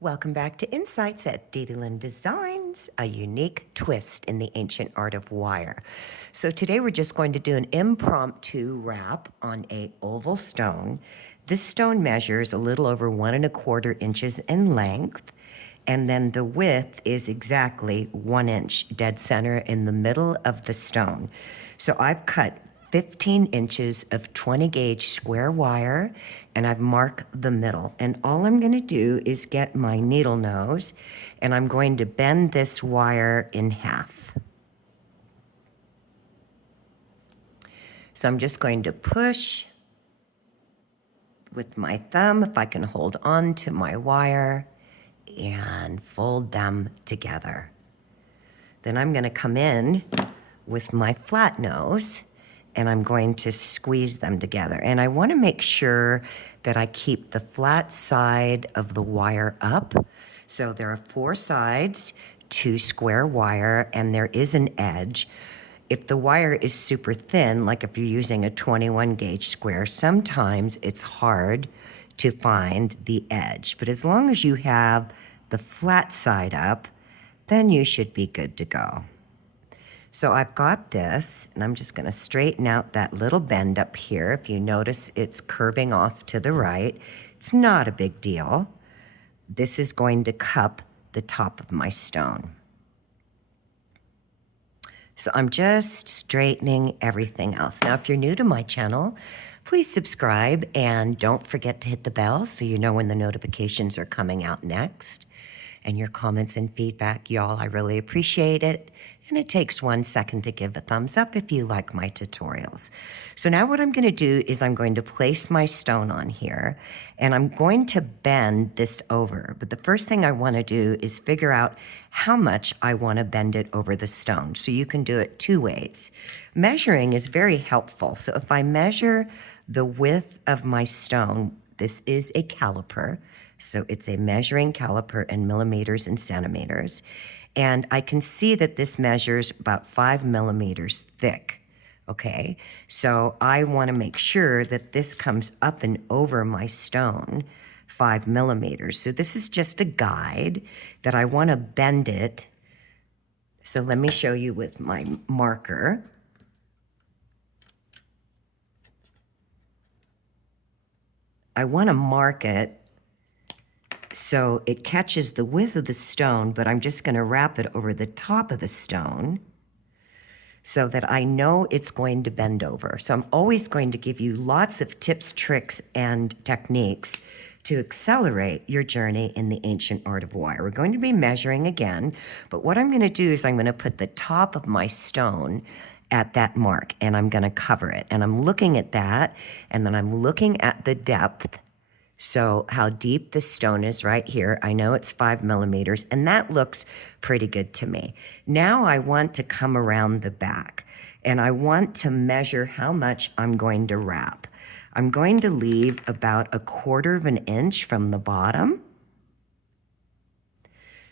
Welcome back to Insights at DDLynn Designs, a unique twist in the ancient art of wire. So today we're just going to do an impromptu wrap on a oval stone. This stone measures a little over 1¼ inches in length, and then the width is exactly 1 inch dead center in the middle of the stone. So I've cut 15 inches of 20 gauge square wire, and I've marked the middle. And all I'm gonna do is get my needle nose, and I'm going to bend this wire in half. So I'm just going to push with my thumb, if I can hold on to my wire, and fold them together. Then I'm gonna come in with my flat nose, and I'm going to squeeze them together. And I want to make sure that I keep the flat side of the wire up. So there are 4 sides to square wire, and there is an edge. If the wire is super thin, like if you're using a 21 gauge square, sometimes it's hard to find the edge. But as long as you have the flat side up, then you should be good to go. So I've got this, and I'm just going to straighten out that little bend up here. If you notice, it's curving off to the right. It's not a big deal. This is going to cup the top of my stone. So I'm just straightening everything else. Now, if you're new to my channel, please subscribe, and don't forget to hit the bell so you know when the notifications are coming out next. And your comments and feedback, y'all, I really appreciate it. And it takes 1 second to give a thumbs up if you like my tutorials. So now what I'm going to do is I'm going to place my stone on here, and I'm going to bend this over. But the first thing I want to do is figure out how much I want to bend it over the stone. So you can do it 2 ways. Measuring is very helpful. So if I measure the width of my stone, this is a caliper. So it's a measuring caliper in millimeters and centimeters. And I can see that this measures about 5 millimeters thick, okay? So I want to make sure that this comes up and over my stone 5 millimeters. So this is just a guide that I want to bend it. So let me show you with my marker. I want to mark it so it catches the width of the stone, but I'm just going to wrap it over the top of the stone so that I know it's going to bend over. So I'm always going to give you lots of tips, tricks, and techniques to accelerate your journey in the ancient art of wire. We're going to be measuring again, but what I'm going to do is I'm going to put the top of my stone at that mark, and I'm going to cover it. And I'm looking at that, and then I'm looking at the depth. So how deep the stone is right here. I know it's 5 millimeters, and that looks pretty good to me. Now I want to come around the back, and I want to measure how much I'm going to wrap. I'm going to leave about 1/4 inch from the bottom.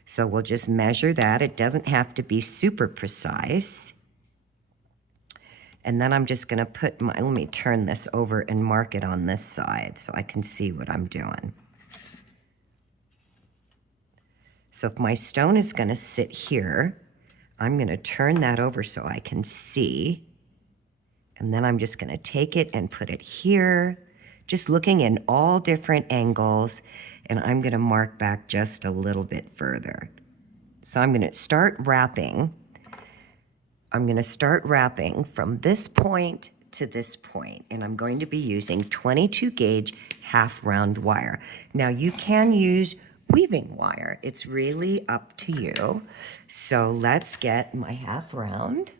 So we'll just measure that. It doesn't have to be super precise. And then I'm just going to put let me turn this over and mark it on this side so I can see what I'm doing. So if my stone is going to sit here, I'm going to turn that over so I can see. And then I'm just going to take it and put it here, just looking in all different angles. And I'm going to mark back just a little bit further. So I'm going to start wrapping. I'm going to start wrapping from this point to this point, and I'm going to be using 22 gauge half round wire. Now you can use weaving wire. It's really up to you. So let's get my half round.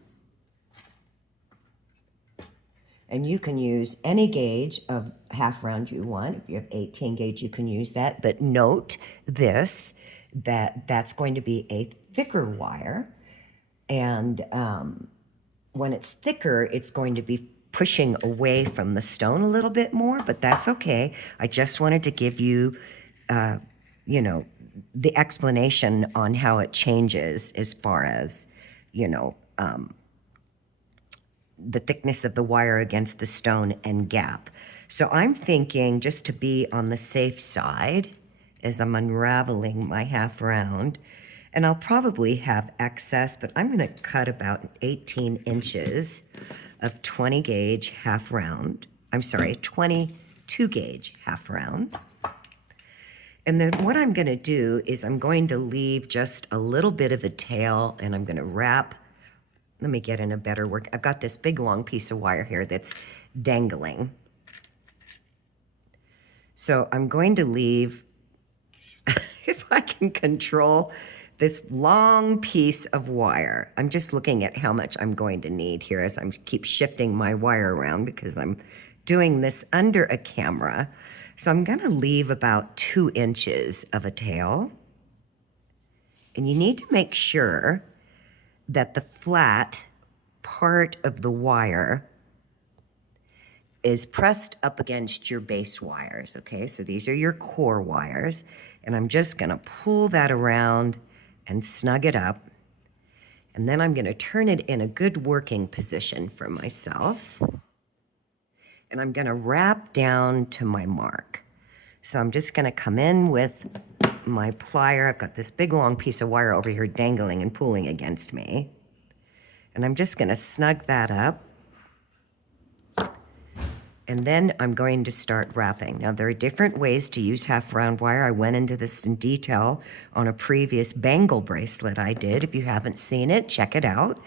And you can use any gauge of half round you want. If you have 18 gauge, you can use that. But note this, that's going to be a thicker wire. And when it's thicker, it's going to be pushing away from the stone a little bit more, but that's okay. I just wanted to give you, you know, the explanation on how it changes as far as, you know, the thickness of the wire against the stone and gap. So I'm thinking, just to be on the safe side, as I'm unraveling my half round. And I'll probably have excess, but I'm gonna cut about 18 inches of 20 gauge half round. I'm sorry, 22 gauge half round. And then what I'm gonna do is I'm going to leave just a little bit of a tail, and I'm gonna wrap. Let me get in a better work. I've got this big long piece of wire here that's dangling. So I'm going to leave, if I can control this long piece of wire. I'm just looking at how much I'm going to need here as I keep shifting my wire around because I'm doing this under a camera. So I'm gonna leave about 2 inches of a tail. And you need to make sure that the flat part of the wire is pressed up against your base wires, okay? So these are your core wires, and I'm just gonna pull that around and snug it up. And then I'm gonna turn it in a good working position for myself. And I'm gonna wrap down to my mark. So I'm just gonna come in with my plier. I've got this big long piece of wire over here dangling and pulling against me. And I'm just gonna snug that up. And then I'm going to start wrapping. Now, there are different ways to use half round wire. I went into this in detail on a previous bangle bracelet I did. If you haven't seen it, check it out.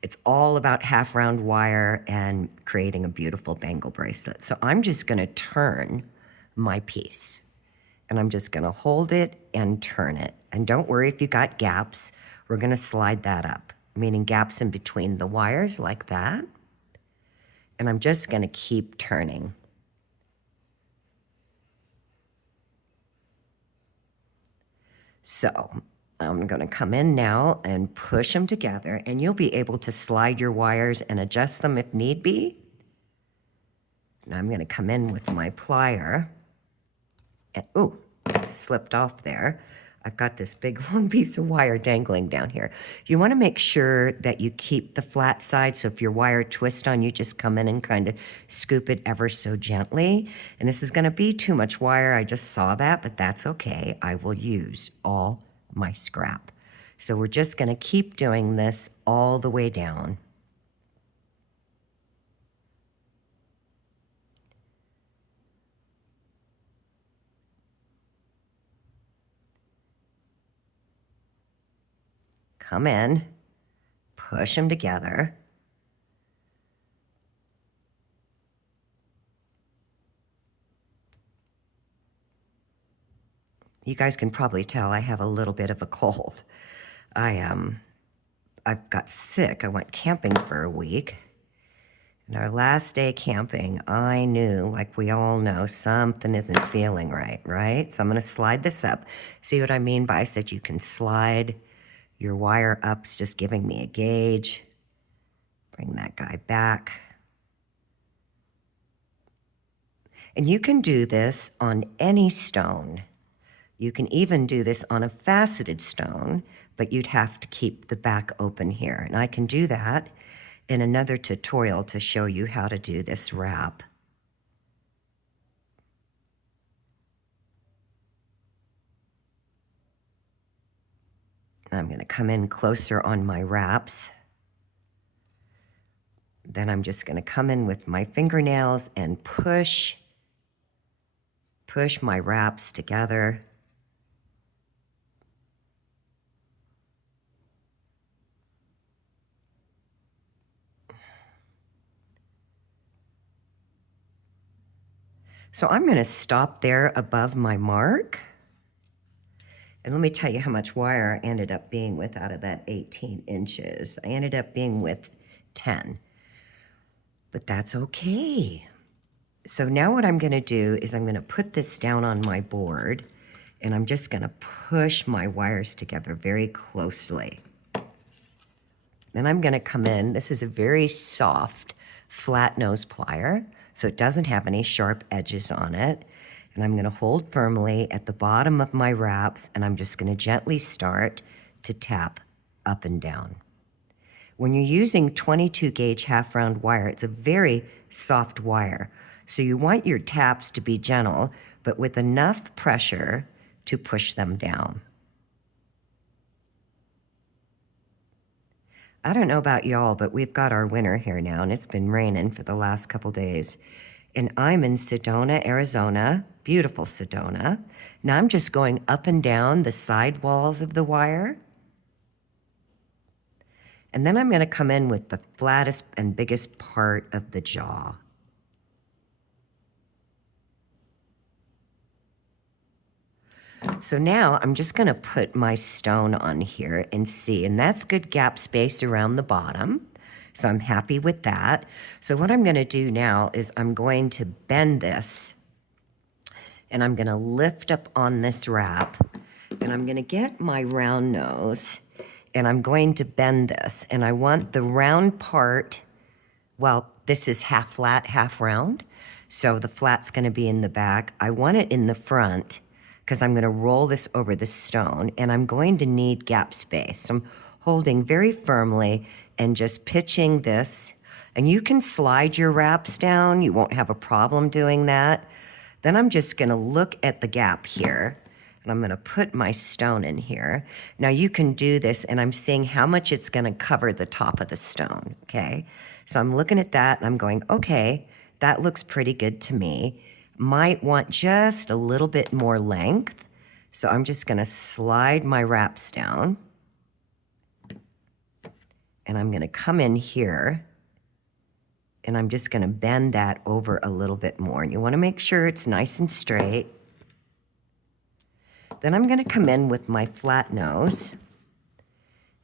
It's all about half round wire and creating a beautiful bangle bracelet. So I'm just gonna turn my piece, and I'm just gonna hold it and turn it. And don't worry if you got gaps, we're gonna slide that up, meaning gaps in between the wires like that. And I'm just gonna keep turning. So I'm gonna come in now and push them together, and you'll be able to slide your wires and adjust them if need be. Now I'm gonna come in with my plier. And, ooh, slipped off there. I've got this big long piece of wire dangling down here. You wanna make sure that you keep the flat side, so if your wire twists on you, just come in and kind of scoop it ever so gently. And this is gonna be too much wire, I just saw that, but that's okay. I will use all my scrap. So we're just gonna keep doing this all the way down. Come in, push them together. You guys can probably tell I have a little bit of a cold. I've got sick. I went camping for a week. And our last day camping, I knew, like we all know, something isn't feeling right, right? So I'm gonna slide this up. See what I mean by I said you can slide your wire up, it's just giving me a gauge. Bring that guy back. And you can do this on any stone. You can even do this on a faceted stone, but you'd have to keep the back open here. And I can do that in another tutorial to show you how to do this wrap. I'm gonna come in closer on my wraps. Then I'm just gonna come in with my fingernails and push my wraps together. So I'm gonna stop there above my mark. And let me tell you how much wire I ended up being with out of that 18 inches. I ended up being with 10, but that's okay. So now what I'm gonna do is I'm gonna put this down on my board, and I'm just gonna push my wires together very closely. Then I'm gonna come in, this is a very soft, flat nose plier, so it doesn't have any sharp edges on it. And I'm gonna hold firmly at the bottom of my wraps, and I'm just gonna gently start to tap up and down. When you're using 22 gauge half round wire, it's a very soft wire. So you want your taps to be gentle, but with enough pressure to push them down. I don't know about y'all, but we've got our winter here now, and it's been raining for the last couple days. And I'm in Sedona, Arizona, beautiful Sedona. Now I'm just going up and down the side walls of the wire. And then I'm going to come in with the flattest and biggest part of the jaw. So now I'm just going to put my stone on here and see, and that's good gap space around the bottom. So I'm happy with that. So what I'm going to do now is I'm going to bend this, and I'm going to lift up on this wrap, and I'm going to get my round nose, and I'm going to bend this, and I want the round part, well, this is half flat, half round, so the flat's going to be in the back. I want it in the front because I'm going to roll this over the stone, and I'm going to need gap space. So I'm holding very firmly and just pitching this, and you can slide your wraps down. You won't have a problem doing that. Then I'm just going to look at the gap here, and I'm going to put my stone in here. Now you can do this, and I'm seeing how much it's going to cover the top of the stone, okay? So I'm looking at that, and I'm going, okay, that looks pretty good to me. Might want just a little bit more length. So I'm just going to slide my wraps down, and I'm going to come in here, and I'm just going to bend that over a little bit more. And you want to make sure it's nice and straight. Then I'm going to come in with my flat nose,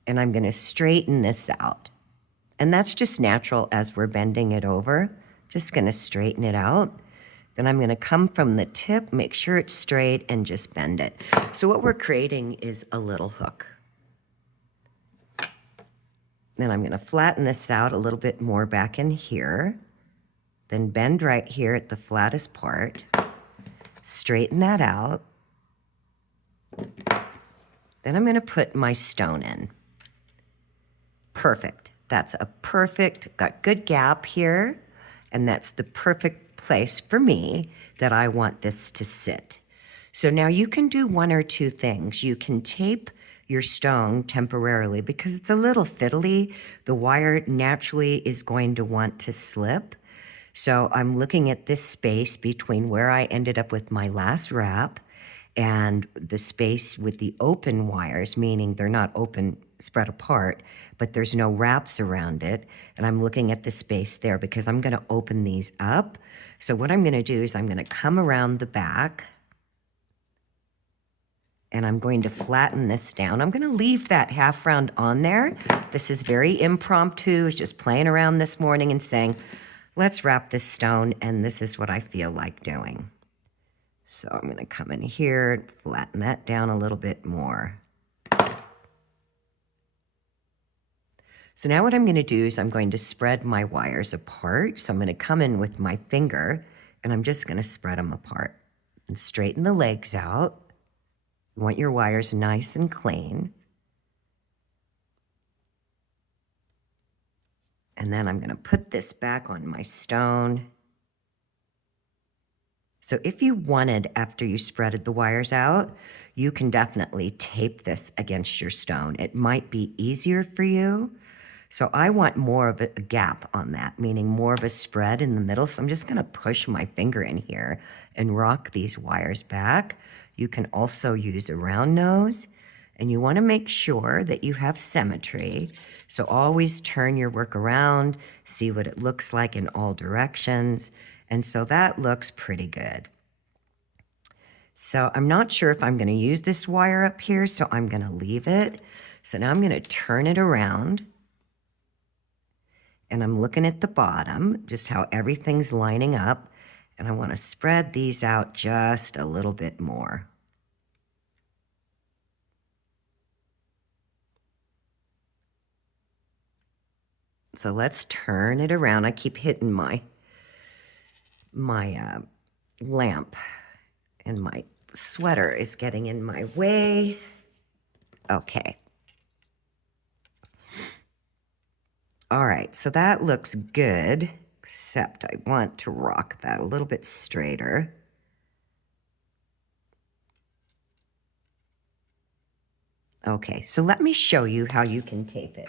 and I'm going to straighten this out. And that's just natural as we're bending it over. Just going to straighten it out. Then I'm going to come from the tip, make sure it's straight, and just bend it. So what we're creating is a little hook. Then I'm going to flatten this out a little bit more back in here. Then bend right here at the flattest part. Straighten that out. Then I'm going to put my stone in. Perfect. That's a perfect, got good gap here, and that's the perfect place for me that I want this to sit. So now you can do one or two things. You can tape your stone temporarily because it's a little fiddly. The wire naturally is going to want to slip. So I'm looking at this space between where I ended up with my last wrap and the space with the open wires, meaning they're not open, spread apart, but there's no wraps around it. And I'm looking at the space there because I'm going to open these up. So what I'm going to do is I'm going to come around the back, and I'm going to flatten this down. I'm going to leave that half round on there. This is very impromptu. It's just playing around this morning and saying, let's wrap this stone, and this is what I feel like doing. So I'm going to come in here and flatten that down a little bit more. So now what I'm going to do is I'm going to spread my wires apart. So I'm going to come in with my finger, and I'm just going to spread them apart and straighten the legs out. You want your wires nice and clean. And then I'm going to put this back on my stone. So if you wanted, after you spreaded the wires out, you can definitely tape this against your stone. It might be easier for you. So I want more of a gap on that, meaning more of a spread in the middle. So I'm just going to push my finger in here and rock these wires back. You can also use a round nose, and you want to make sure that you have symmetry. So always turn your work around, see what it looks like in all directions. And so that looks pretty good. So I'm not sure if I'm going to use this wire up here, so I'm going to leave it. So now I'm going to turn it around. And I'm looking at the bottom, just how everything's lining up. And I want to spread these out just a little bit more. So let's turn it around. I keep hitting my lamp, and my sweater is getting in my way. Okay. All right, so that looks good, except I want to rock that a little bit straighter. Okay, so let me show you how you can tape it.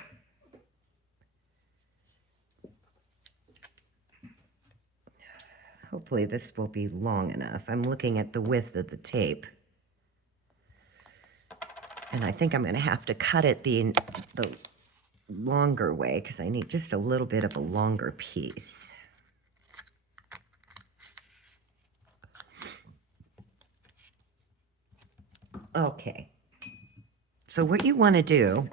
Hopefully this will be long enough. I'm looking at the width of the tape. And I think I'm going to have to cut it the longer way because I need just a little bit of a longer piece. Okay. So what you want to do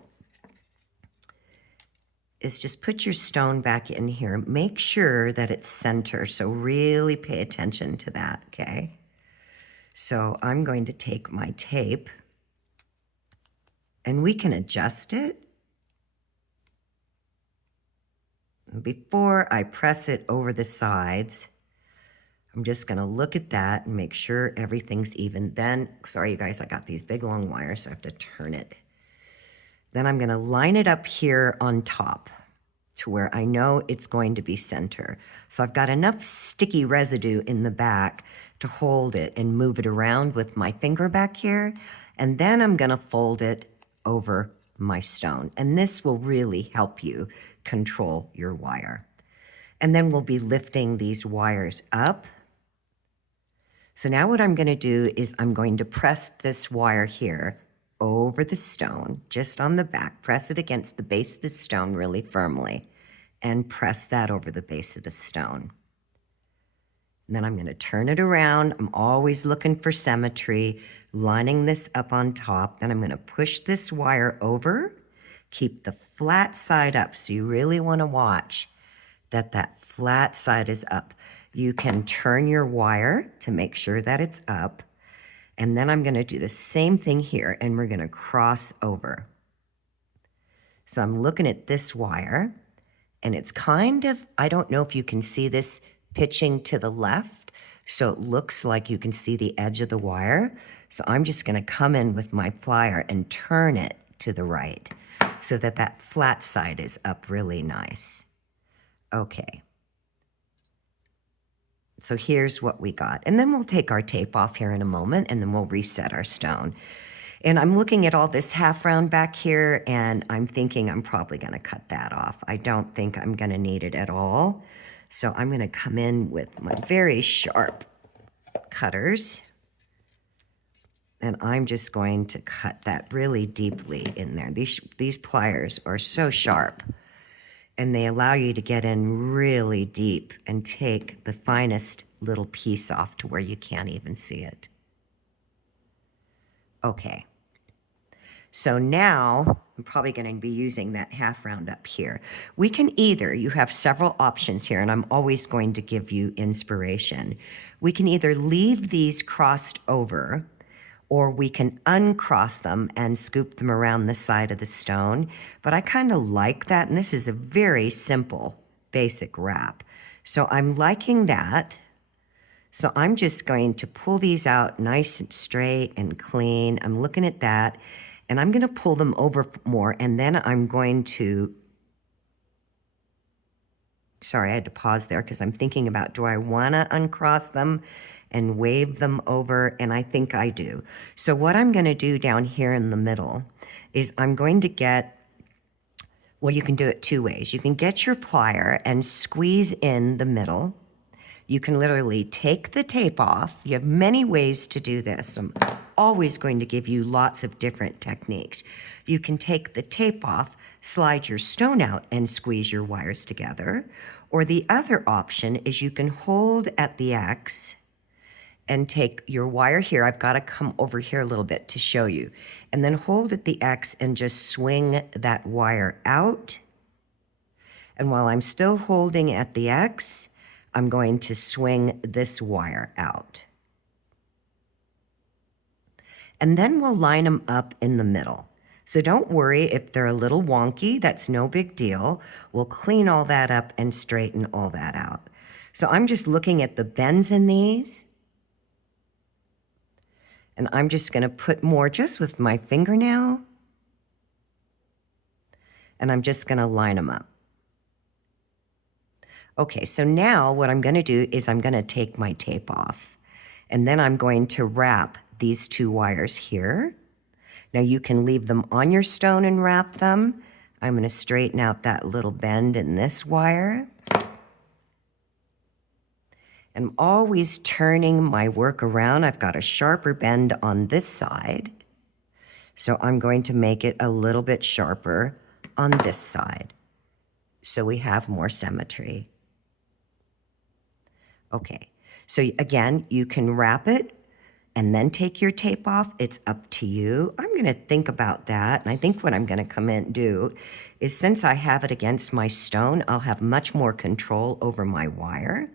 is just put your stone back in here. Make sure that it's center. So really pay attention to that, okay? So I'm going to take my tape and we can adjust it. Before I press it over the sides, I'm just gonna look at that and make sure everything's even. Then, sorry you guys, I got these big long wires, so I have to turn it. Then I'm gonna line it up here on top to where I know it's going to be center. So I've got enough sticky residue in the back to hold it and move it around with my finger back here. And then I'm gonna fold it over my stone. And this will really help you control your wire. And then we'll be lifting these wires up. So now what I'm gonna do is I'm going to press this wire here over the stone, just on the back, press it against the base of the stone really firmly, and press that over the base of the stone. And then I'm gonna turn it around. I'm always looking for symmetry, lining this up on top. Then I'm gonna push this wire over, keep the flat side up. So you really wanna watch that that flat side is up. You can turn your wire to make sure that it's up. And then I'm gonna do the same thing here and we're gonna cross over. So I'm looking at this wire and it's kind of, I don't know if you can see this pitching to the left. So it looks like you can see the edge of the wire. So I'm just gonna come in with my plier and turn it to the right so that that flat side is up really nice. Okay. So here's what we got. And then we'll take our tape off here in a moment and then we'll reset our stone. And I'm looking at all this half round back here and I'm thinking I'm probably gonna cut that off. I don't think I'm gonna need it at all. So I'm gonna come in with my very sharp cutters and I'm just going to cut that really deeply in there. These pliers are so sharp and they allow you to get in really deep and take the finest little piece off to where you can't even see it. Okay. So now I'm probably going to be using that half round up here. We can either, you have several options here, and I'm always going to give you inspiration. We can either leave these crossed over, or we can uncross them and scoop them around the side of the stone. But I kind of like that, and this is a very simple, basic wrap. So I'm liking that. So I'm just going to pull these out nice and straight and clean. I'm looking at that, and I'm gonna pull them over more, and then I'm going to, sorry, I had to pause there because I'm thinking about, do I wanna uncross them and wave them over? And I think I do. So what I'm gonna do down here in the middle is I'm going to get, well, you can do it two ways. You can get your plier and squeeze in the middle. You can literally take the tape off. You have many ways to do this. I'm always going to give you lots of different techniques. You can take the tape off, slide your stone out, and squeeze your wires together. Or the other option is you can hold at the X and take your wire here. I've got to come over here a little bit to show you. And then hold at the X and just swing that wire out. And while I'm still holding at the X, I'm going to swing this wire out. And then we'll line them up in the middle. So don't worry if they're a little wonky, that's no big deal. We'll clean all that up and straighten all that out. So I'm just looking at the bends in these. And I'm just gonna put more just with my fingernail. And I'm just gonna line them up. Okay, so now what I'm gonna do is I'm gonna take my tape off and then I'm going to wrap these two wires here Now you can leave them on your stone and wrap them. I'm going to straighten out that little bend in this wire. I'm always turning my work around. I've got a sharper bend on this side, so I'm going to make it a little bit sharper on this side so we have more symmetry. Okay, so again, you can wrap it and then take your tape off. It's up to you. I'm going to think about that, and I think what I'm going to come in and do is, since I have it against my stone, I'll have much more control over my wire.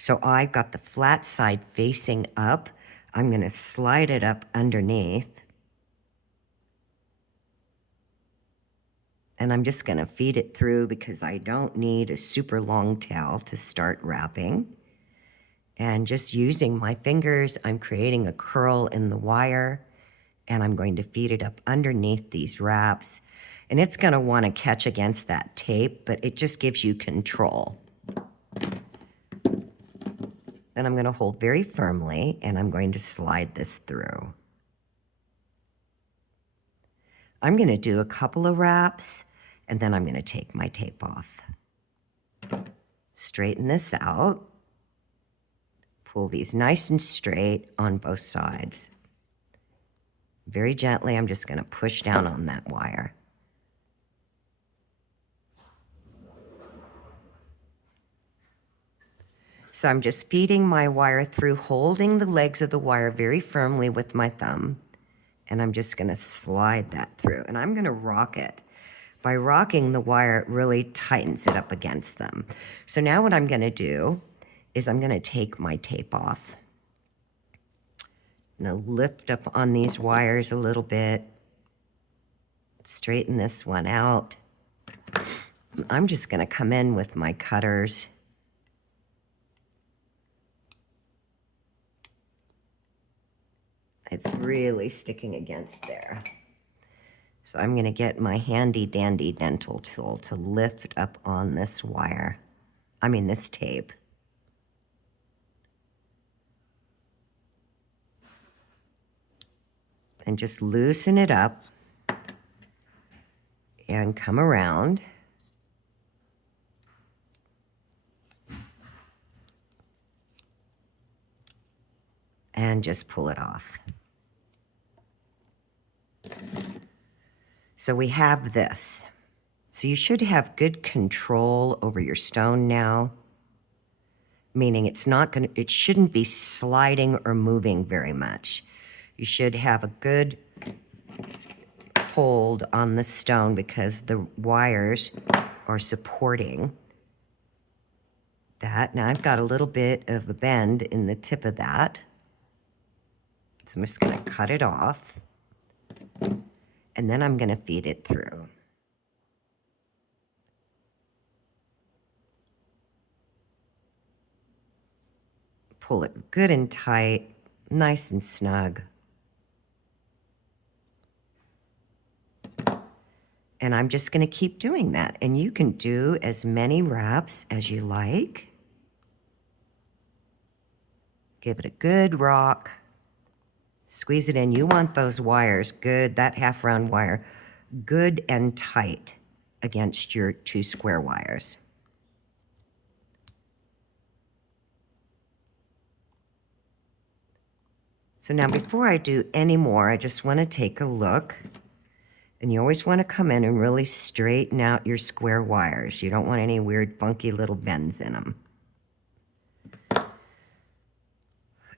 So I've got the flat side facing up. I'm going to slide it up underneath. And I'm just going to feed it through because I don't need a super long tail to start wrapping. And just using my fingers, I'm creating a curl in the wire, and I'm going to feed it up underneath these wraps. And it's going to want to catch against that tape, but it just gives you control. Then I'm going to hold very firmly, and I'm going to slide this through. I'm going to do a couple of wraps, and then I'm going to take my tape off. Straighten this out. Pull these nice and straight on both sides. Very gently, I'm just going to push down on that wire. So I'm just feeding my wire through, holding the legs of the wire very firmly with my thumb, and I'm just going to slide that through, and I'm going to rock it. By rocking the wire, it really tightens it up against them. So now what I'm going to do is I'm going to take my tape off. I'm going to lift up on these wires a little bit, straighten this one out. I'm just going to come in with my cutters. It's really sticking against there. So I'm going to get my handy dandy dental tool to lift up on this wire. This tape. And just loosen it up and come around. And just pull it off. So we have this. So you should have good control over your stone now, meaning it shouldn't be sliding or moving very much. You should have a good hold on the stone because the wires are supporting that. Now I've got a little bit of a bend in the tip of that. So I'm just going to cut it off, and then I'm going to feed it through. Pull it good and tight, nice and snug. And I'm just going to keep doing that. And you can do as many wraps as you like. Give it a good rock. Squeeze it in. You want those wires good, that half round wire, good and tight against your 2 square wires. So now before I do any more, I just want to take a look. And you always want to come in and really straighten out your square wires. You don't want any weird, funky little bends in them.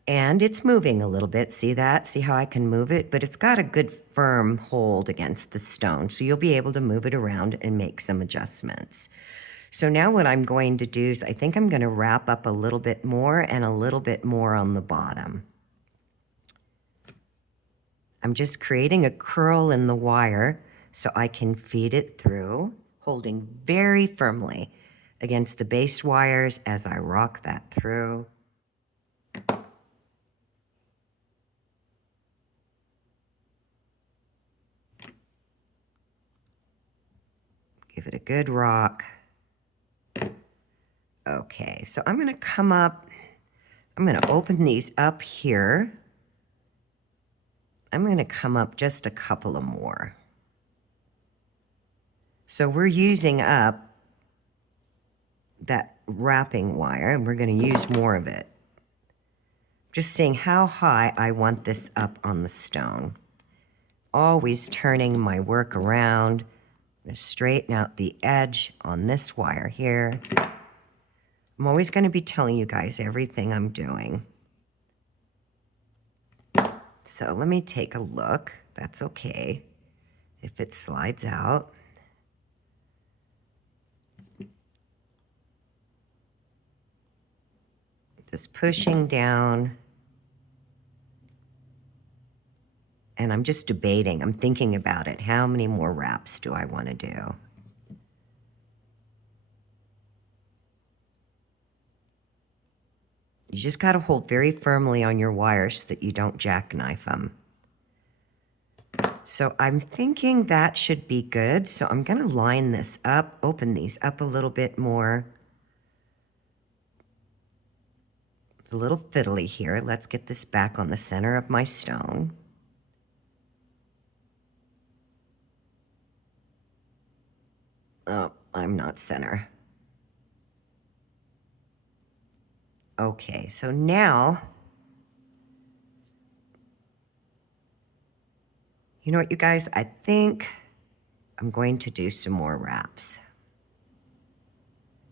And it's moving a little bit. See that? See how I can move it? But it's got a good firm hold against the stone, so you'll be able to move it around and make some adjustments. So now what I'm going to do is I think I'm going to wrap up a little bit more and a little bit more on the bottom. I'm just creating a curl in the wire so I can feed it through, holding very firmly against the base wires as I rock that through. Give it a good rock. Okay, so I'm going to come up, I'm going to open these up here. I'm going to come up just a couple of more. So we're using up that wrapping wire, and we're going to use more of it. Just seeing how high I want this up on the stone. Always turning my work around. I'm going to straighten out the edge on this wire here. I'm always going to be telling you guys everything I'm doing. So let me take a look. That's okay if it slides out. Just pushing down. And I'm just debating. I'm thinking about it. How many more wraps do I want to do? You just got to hold very firmly on your wires so that you don't jackknife them. So I'm thinking that should be good. So I'm going to line this up, open these up a little bit more. It's a little fiddly here. Let's get this back on the center of my stone. Oh, I'm not center. Okay, so now, you know what, you guys? I think I'm going to do some more wraps.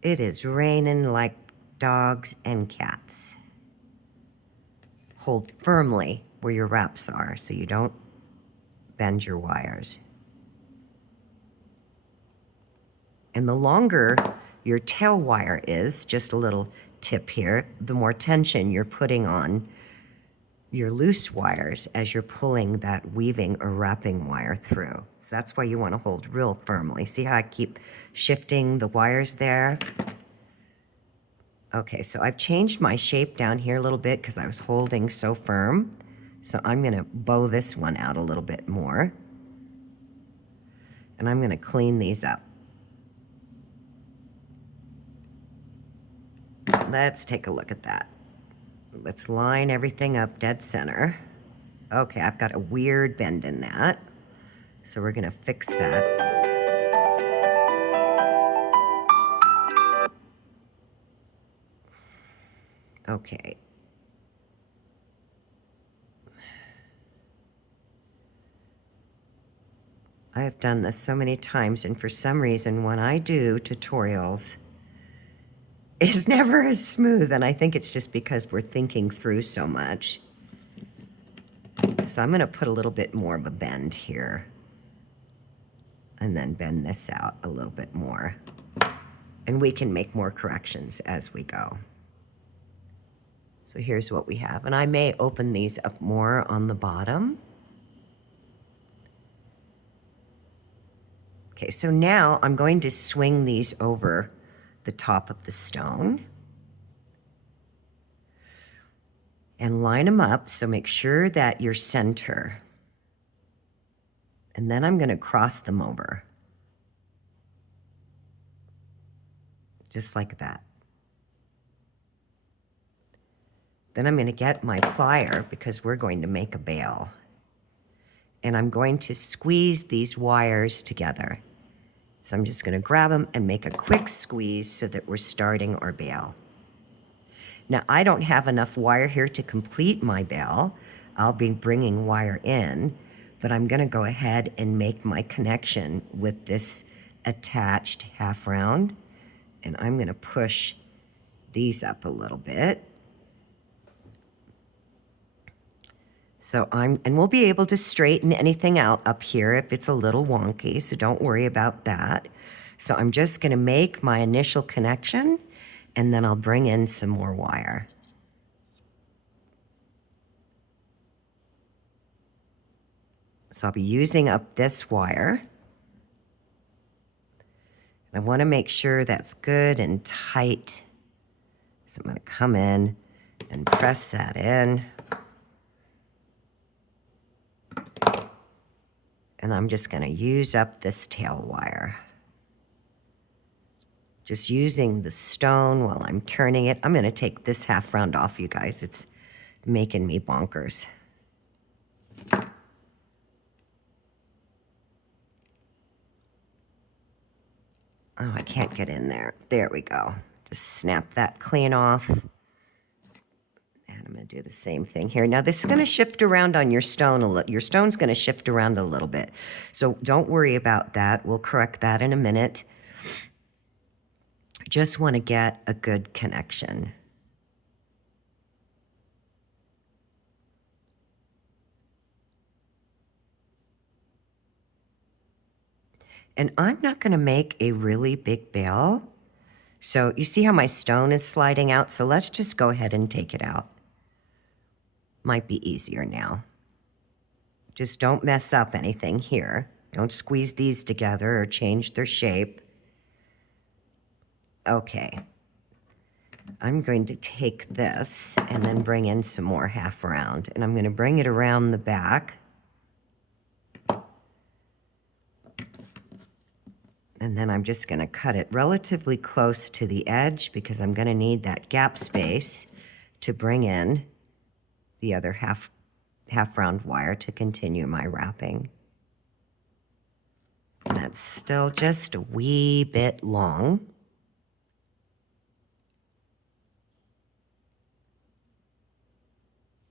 It is raining like dogs and cats. Hold firmly where your wraps are so you don't bend your wires. And the longer your tail wire is, just a little tip here, the more tension you're putting on your loose wires as you're pulling that weaving or wrapping wire through. So that's why you want to hold real firmly. See how I keep shifting the wires there? Okay, so I've changed my shape down here a little bit because I was holding so firm. So I'm going to bow this one out a little bit more. And I'm going to clean these up. Let's take a look at that. Let's line everything up dead center. Okay, I've got a weird bend in that. So we're going to fix that. Okay. I have done this so many times, and for some reason, when I do tutorials, it's never as smooth, and I think it's just because we're thinking through so much. So I'm going to put a little bit more of a bend here, and then bend this out a little bit more. And we can make more corrections as we go. So here's what we have, and I may open these up more on the bottom. Okay, so now I'm going to swing these over the top of the stone and line them up, so make sure that you're center. And then I'm going to cross them over. Just like that. Then I'm going to get my plier because we're going to make a bail. And I'm going to squeeze these wires together. So I'm just going to grab them and make a quick squeeze so that we're starting our bail. Now, I don't have enough wire here to complete my bail. I'll be bringing wire in, but I'm going to go ahead and make my connection with this attached half round. And I'm going to push these up a little bit. So and we'll be able to straighten anything out up here if it's a little wonky, so don't worry about that. So I'm just going to make my initial connection, and then I'll bring in some more wire. So I'll be using up this wire. And I want to make sure that's good and tight. So I'm going to come in and press that in. And I'm just going to use up this tail wire. Just using the stone while I'm turning it. I'm going to take this half round off, you guys. It's making me bonkers. Oh, I can't get in there. There we go. Just snap that clean off. And I'm going to do the same thing here. Now, this is going to shift around on your stone a little. Your stone's going to shift around a little bit. So don't worry about that. We'll correct that in a minute. Just want to get a good connection. And I'm not going to make a really big bail. So you see how my stone is sliding out? So let's just go ahead and take it out. Might be easier now. Just don't mess up anything here. Don't squeeze these together or change their shape. Okay. I'm going to take this and then bring in some more half round. And I'm going to bring it around the back. And then I'm just going to cut it relatively close to the edge because I'm going to need that gap space to bring in the other half round wire to continue my wrapping. And that's still just a wee bit long.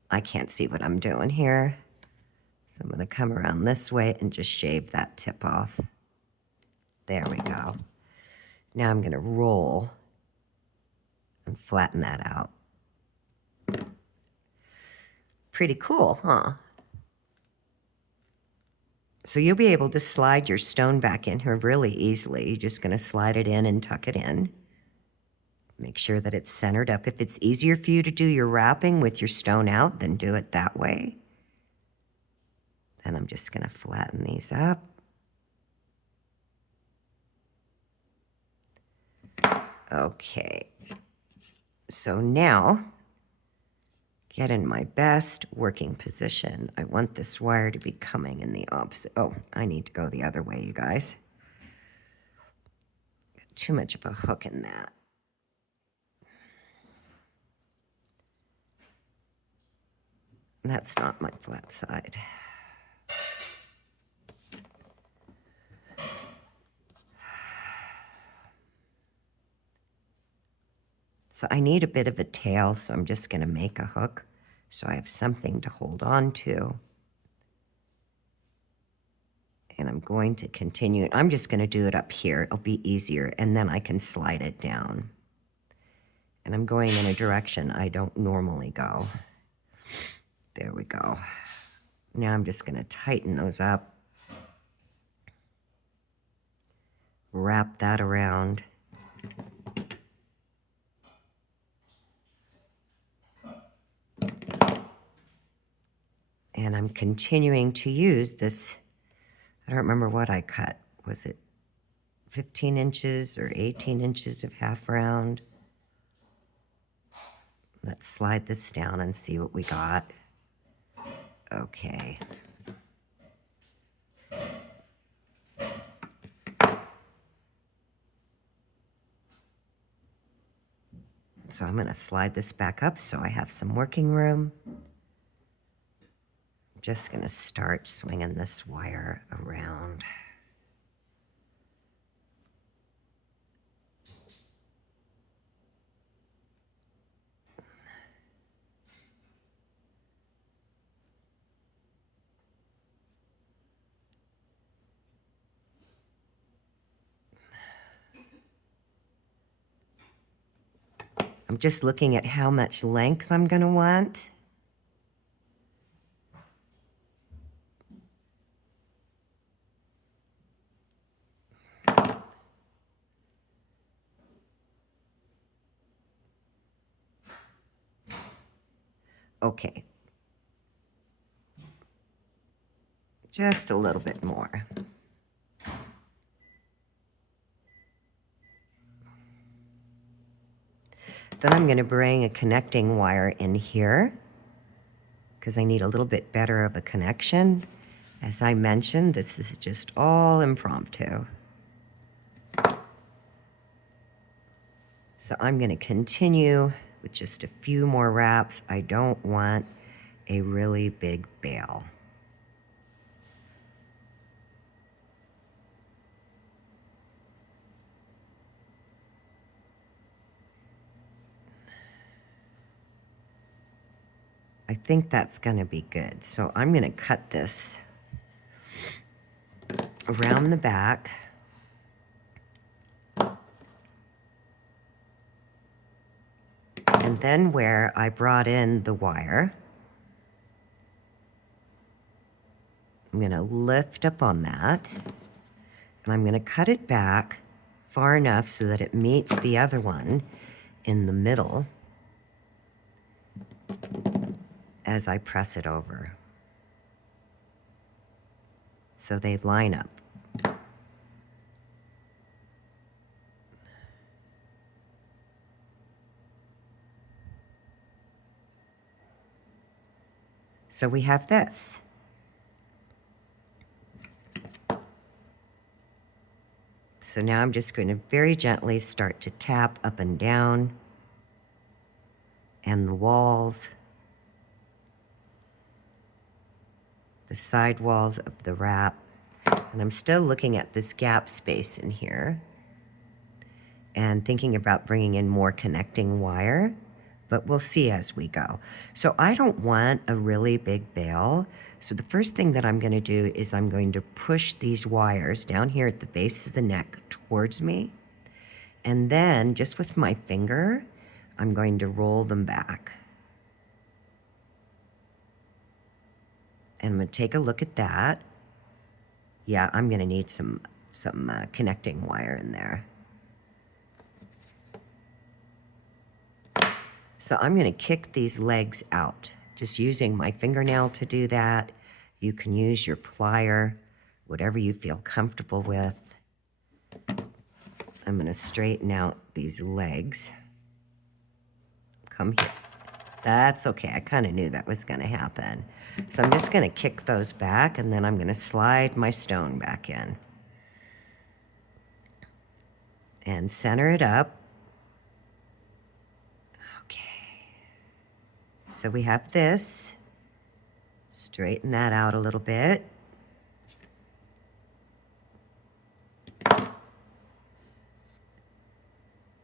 I can't see what I'm doing here. So I'm going to come around this way and just shave that tip off. There we go. Now I'm going to roll and flatten that out. Pretty cool, huh? So you'll be able to slide your stone back in here really easily. You're just going to slide it in and tuck it in. Make sure that it's centered up. If it's easier for you to do your wrapping with your stone out, then do it that way. Then I'm just going to flatten these up. Okay, so now, get in my best working position. I want this wire to be coming in the opposite. Oh, I need to go the other way, you guys. Got too much of a hook in that. That's not my flat side. So I need a bit of a tail, so I'm just going to make a hook so I have something to hold on to. And I'm going to continue. I'm just going to do it up here. It'll be easier, and then I can slide it down. And I'm going in a direction I don't normally go. There we go. Now I'm just going to tighten those up. Wrap that around. And I'm continuing to use this, I don't remember what I cut. Was it 15 inches or 18 inches of half round? Let's slide this down and see what we got. Okay. So I'm going to slide this back up so I have some working room. I'm just going to start swinging this wire around. I'm just looking at how much length I'm going to want. Okay. Just a little bit more. Then I'm going to bring a connecting wire in here because I need a little bit better of a connection. As I mentioned, this is just all impromptu. So I'm going to continue with just a few more wraps. I don't want a really big bail. I think that's gonna be good. So I'm gonna cut this around the back. And then where I brought in the wire, I'm gonna lift up on that, and I'm gonna cut it back far enough so that it meets the other one in the middle as I press it over. So they line up. So we have this. So now I'm just going to very gently start to tap up and down and the walls, the side walls of the wrap. And I'm still looking at this gap space in here and thinking about bringing in more connecting wire, but we'll see as we go. So I don't want a really big bail. So the first thing that I'm gonna do is I'm going to push these wires down here at the base of the neck towards me. And then just with my finger, I'm going to roll them back. And I'm gonna take a look at that. Yeah, I'm gonna need some connecting wire in there. So I'm gonna kick these legs out, just using my fingernail to do that. You can use your plier, whatever you feel comfortable with. I'm gonna straighten out these legs. Come here. That's okay, I kinda knew that was gonna happen. So I'm just gonna kick those back, and then I'm gonna slide my stone back in. And center it up. So we have this. Straighten that out a little bit.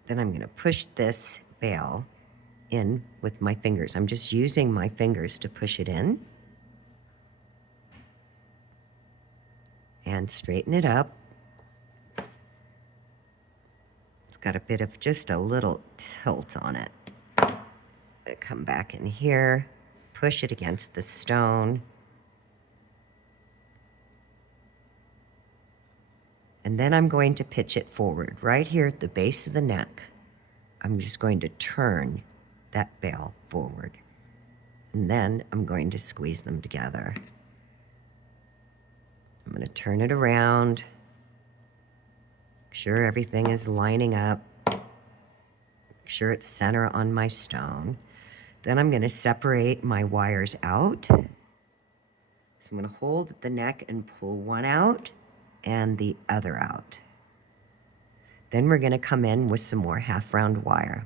Then I'm gonna push this bail in with my fingers. I'm just using my fingers to push it in. And straighten it up. It's got a bit of just a little tilt on it. Come back in here, push it against the stone. And then I'm going to pitch it forward right here at the base of the neck. I'm just going to turn that bail forward. And then I'm going to squeeze them together. I'm going to turn it around. Make sure everything is lining up. Make sure it's center on my stone. Then I'm gonna separate my wires out. So I'm gonna hold the neck and pull one out and the other out. Then we're gonna come in with some more half round wire.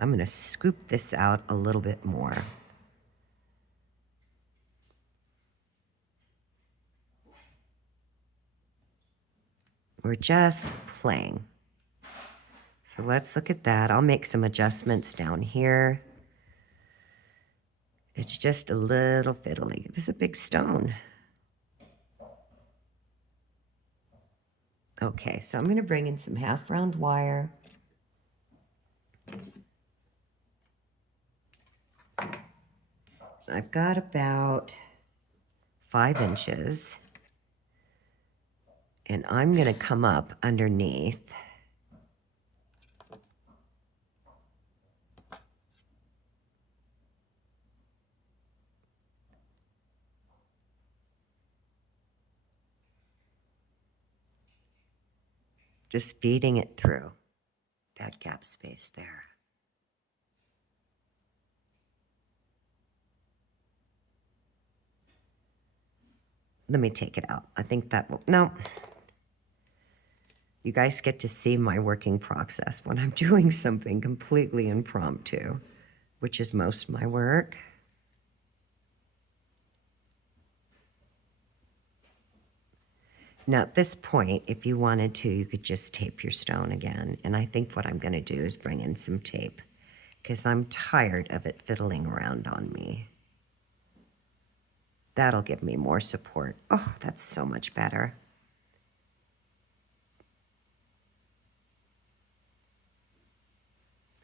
I'm gonna scoop this out a little bit more. We're just playing. So let's look at that. I'll make some adjustments down here. It's just a little fiddly. This is a big stone. Okay, so I'm gonna bring in some half round wire. I've got about 5 inches. And I'm gonna come up underneath. Just feeding it through that gap space there. Let me take it out. I think that will, no. You guys get to see my working process when I'm doing something completely impromptu, which is most of my work. Now at this point, if you wanted to, you could just tape your stone again. And I think what I'm gonna do is bring in some tape because I'm tired of it fiddling around on me. That'll give me more support. Oh, that's so much better.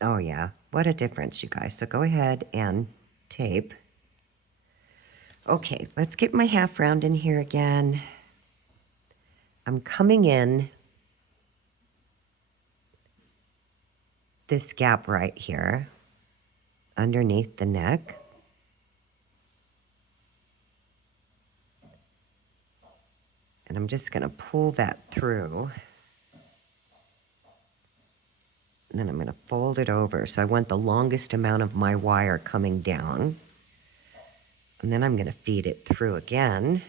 Oh yeah, what a difference, you guys. So go ahead and tape. Okay, let's get my half round in here again. I'm coming in this gap right here underneath the neck. And I'm just gonna pull that through. And then I'm gonna fold it over. So I want the longest amount of my wire coming down. And then I'm gonna feed it through again.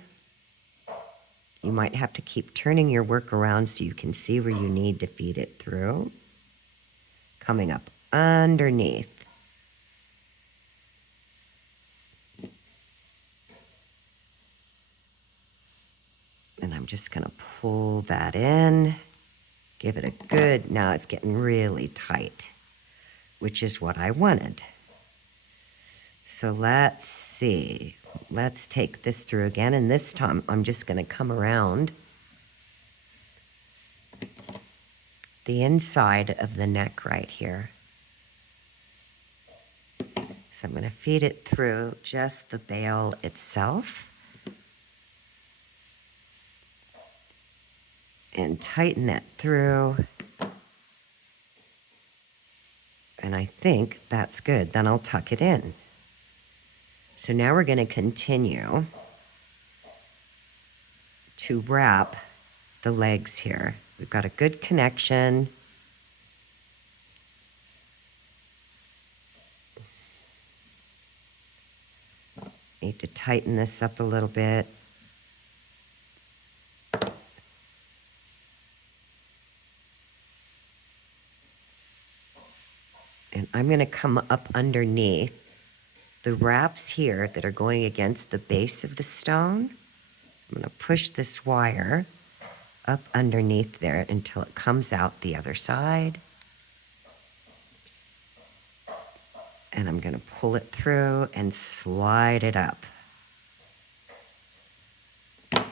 You might have to keep turning your work around so you can see where you need to feed it through. Coming up underneath. And I'm just gonna pull that in, give it a good, now it's getting really tight, which is what I wanted. So let's see, let's take this through again, and this time I'm just gonna come around the inside of the neck right here. So I'm gonna feed it through just the bail itself. And tighten that through. And I think that's good. Then I'll tuck it in. So now we're going to continue to wrap the legs here. We've got a good connection. Need to tighten this up a little bit. And I'm going to come up underneath the wraps here that are going against the base of the stone. I'm going to push this wire up underneath there until it comes out the other side. And I'm going to pull it through and slide it up. And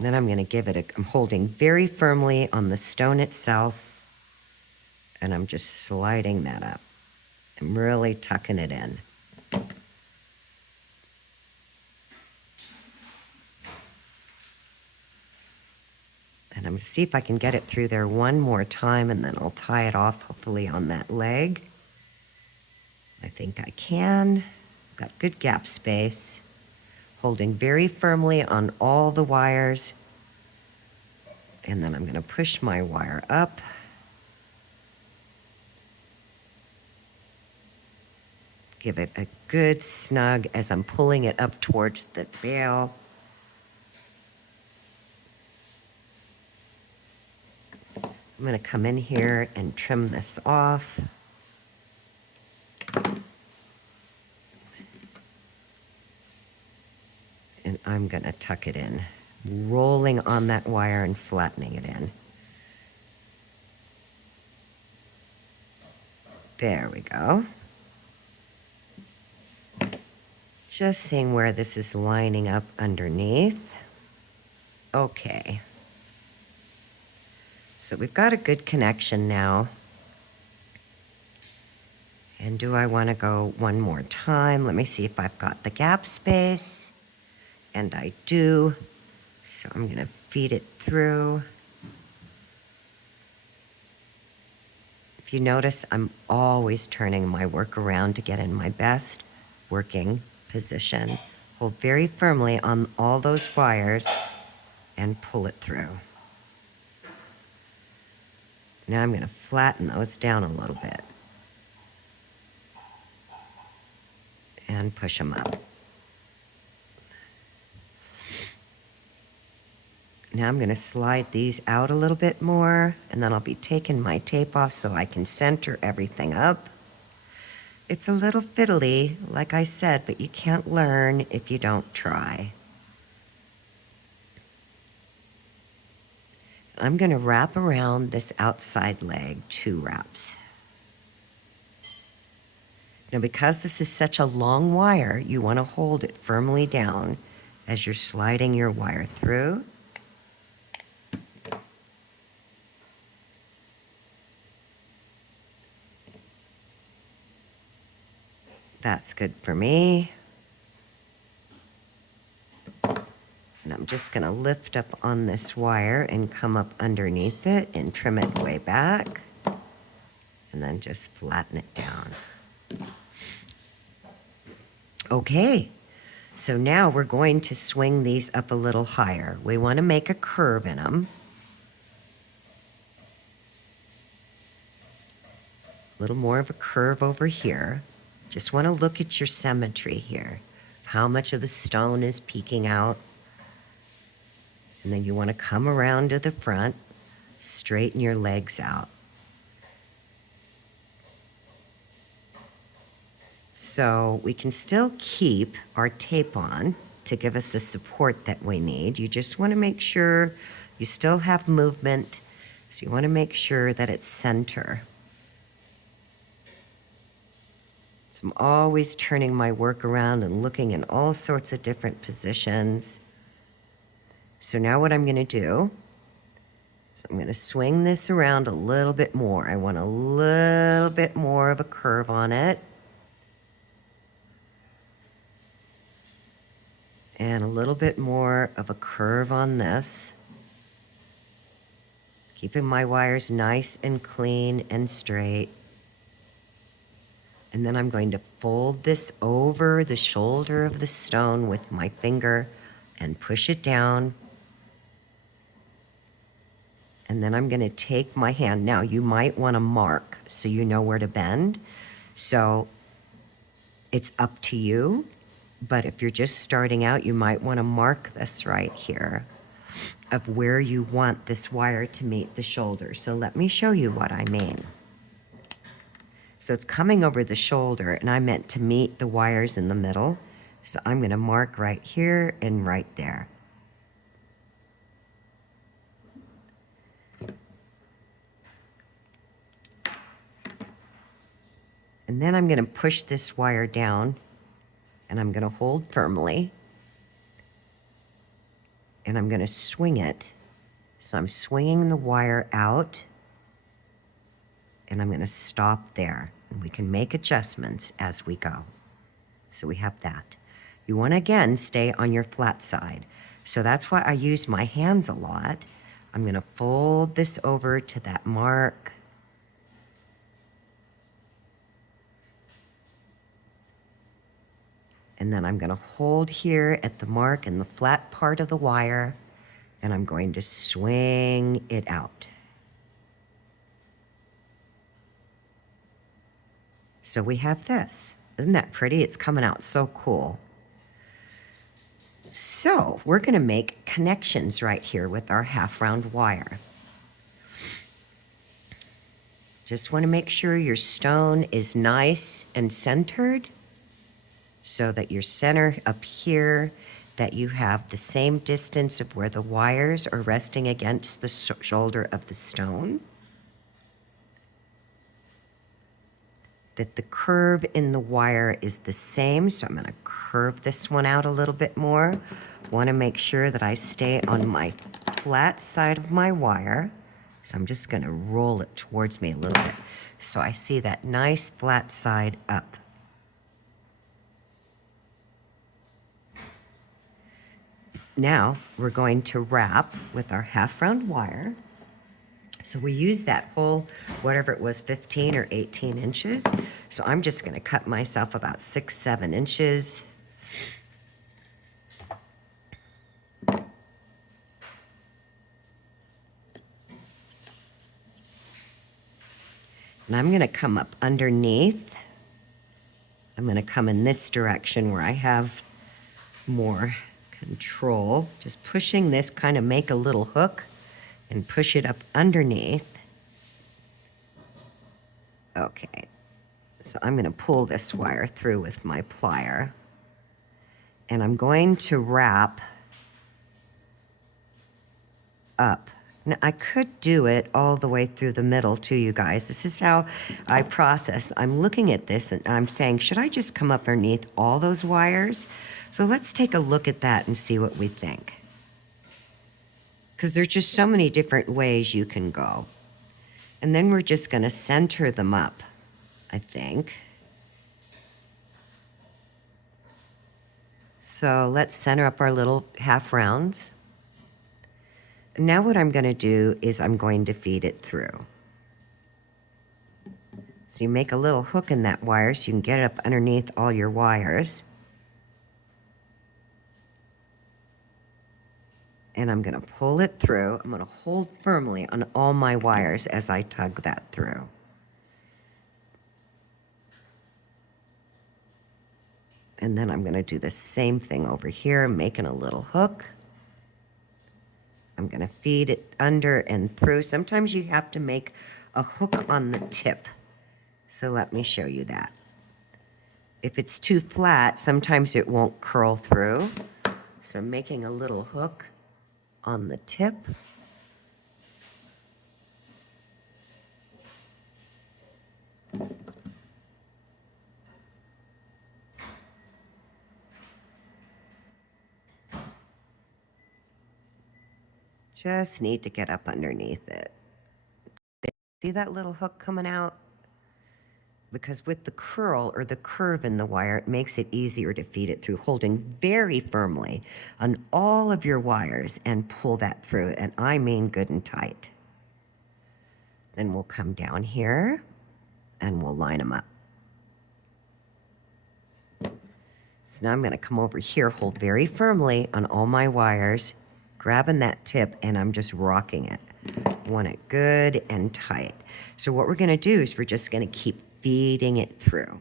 then I'm going to give it I'm holding very firmly on the stone itself, and I'm just sliding that up. I'm really tucking it in. And I'm going to see if I can get it through there one more time, and then I'll tie it off, hopefully on that leg. I think I can. Got good gap space. Holding very firmly on all the wires. And then I'm going to push my wire up. Give it a good snug as I'm pulling it up towards the bail. I'm going to come in here and trim this off. And I'm going to tuck it in, rolling on that wire and flattening it in. There we go. Just seeing where this is lining up underneath. Okay. So we've got a good connection now. And do I want to go one more time? Let me see if I've got the gap space. And I do. So I'm going to feed it through. If you notice, I'm always turning my work around to get in my best working position. Hold very firmly on all those wires and pull it through. Now I'm going to flatten those down a little bit and push them up. Now I'm going to slide these out a little bit more, and then I'll be taking my tape off so I can center everything up. It's a little fiddly, like I said, but you can't learn if you don't try. I'm going to wrap around this outside leg 2 wraps. Now, because this is such a long wire, you want to hold it firmly down as you're sliding your wire through. That's good for me. And I'm just going to lift up on this wire and come up underneath it and trim it way back. And then just flatten it down. Okay, so now we're going to swing these up a little higher. We want to make a curve in them. A little more of a curve over here. Just want to look at your symmetry here. How much of the stone is peeking out. And then you want to come around to the front, straighten your legs out. So we can still keep our tape on to give us the support that we need. You just want to make sure you still have movement. So you want to make sure that it's center. So I'm always turning my work around and looking in all sorts of different positions. So now what I'm going to do is I'm going to swing this around a little bit more. I want a little bit more of a curve on it. And a little bit more of a curve on this. Keeping my wires nice and clean and straight. And then I'm going to fold this over the shoulder of the stone with my finger and push it down. And then I'm going to take my hand. Now, you might want to mark so you know where to bend. So it's up to you. But if you're just starting out, you might want to mark this right here of where you want this wire to meet the shoulder. So let me show you what I mean. So it's coming over the shoulder, and I meant to meet the wires in the middle. So I'm going to mark right here and right there. And then I'm going to push this wire down, and I'm going to hold firmly, and I'm going to swing it. So I'm swinging the wire out, and I'm going to stop there. And we can make adjustments as we go. So we have that. You want to, again, stay on your flat side. So that's why I use my hands a lot. I'm going to fold this over to that mark. And then I'm going to hold here at the mark in the flat part of the wire, and I'm going to swing it out. So we have this. Isn't that pretty? It's coming out so cool. So we're going to make connections right here with our half-round wire. Just want to make sure your stone is nice and centered, so that your center up here, that you have the same distance of where the wires are resting against the shoulder of the stone. That the curve in the wire is the same, so I'm going to curve this one out a little bit more. Want to make sure that I stay on my flat side of my wire. So I'm just going to roll it towards me a little bit, so I see that nice flat side up. Now we're going to wrap with our half-round wire. So we use that whole, whatever it was, 15 or 18 inches. So I'm just going to cut myself about 6, 7 inches. And I'm going to come up underneath. I'm going to come in this direction where I have more control. Just pushing this, kind of make a little hook and push it up underneath. Okay, so I'm going to pull this wire through with my plier, and I'm going to wrap up Now, I could do it all the way through the middle too, you guys. This is how I process. I'm looking at this and I'm saying, should I just come up underneath all those wires? So let's take a look at that and see what we think. Because there's just so many different ways you can go. And then we're just going to center them up, I think. So let's center up our little half rounds. Now what I'm going to do is I'm going to feed it through. So you make a little hook in that wire so you can get it up underneath all your wires. And I'm going to pull it through. I'm going to hold firmly on all my wires as I tug that through. And then I'm going to do the same thing over here, making a little hook. I'm going to feed it under and through. Sometimes you have to make a hook on the tip. So let me show you that. If it's too flat, sometimes it won't curl through. So I'm making a little hook on the tip. Just need to get up underneath it. See that little hook coming out? Because with the curl or the curve in the wire, it makes it easier to feed it through, holding very firmly on all of your wires and pull that through, and I mean good and tight. Then we'll come down here and we'll line them up. So now I'm going to come over here, hold very firmly on all my wires, grabbing that tip, and I'm just rocking it. Want it good and tight. So what we're going to do is we're just going to keep feeding it through.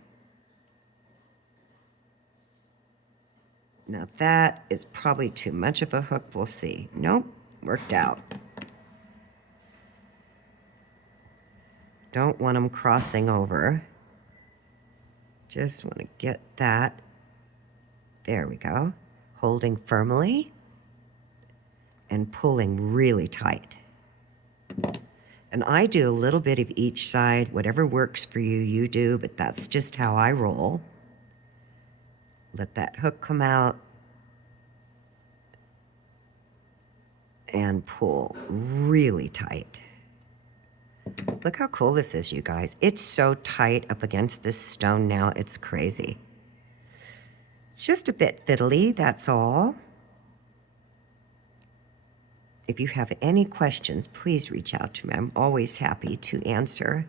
Now that is probably too much of a hook. We'll see. Nope, worked out. Don't want them crossing over. Just want to get that. There we go. Holding firmly and pulling really tight. And I do a little bit of each side. Whatever works for you, you do, but that's just how I roll. Let that hook come out and pull really tight. Look how cool this is, you guys. It's so tight up against this stone now, it's crazy. It's just a bit fiddly, that's all. If you have any questions, please reach out to me. I'm always happy to answer.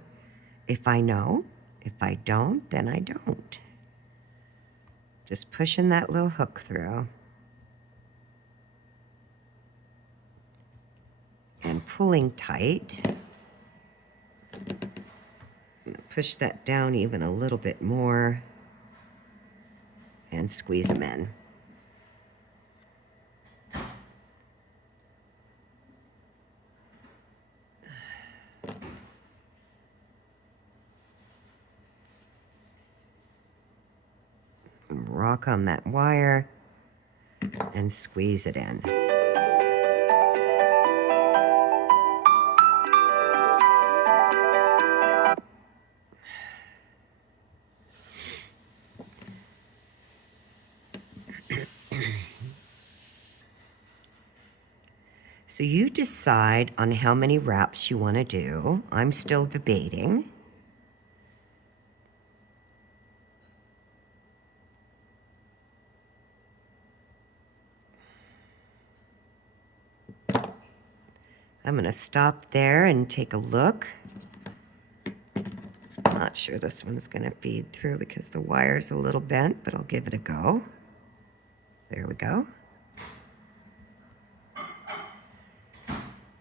If I know, if I don't, then I don't. Just pushing that little hook through. And pulling tight. I'm gonna push that down even a little bit more and squeeze them in. Rock on that wire and squeeze it in. So you decide on how many wraps you want to do. I'm still debating. I'm going to stop there and take a look. I'm not sure this one's going to feed through because the wire's a little bent, but I'll give it a go. There we go.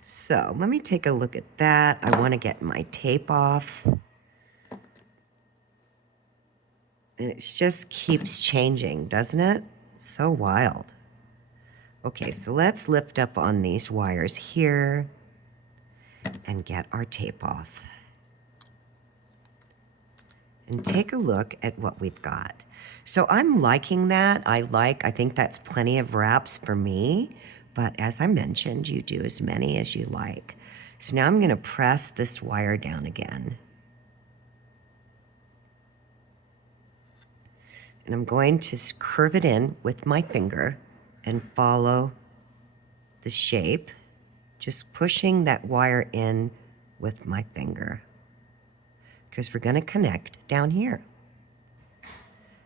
So let me take a look at that. I want to get my tape off. And it just keeps changing, doesn't it? So wild. Okay, so let's lift up on these wires here and get our tape off. And take a look at what we've got. So I'm liking that. I think that's plenty of wraps for me, But as I mentioned, you do as many as you like. So now I'm going to press this wire down again. And I'm going to curve it in with my finger and follow the shape, just pushing that wire in with my finger, because we're going to connect down here.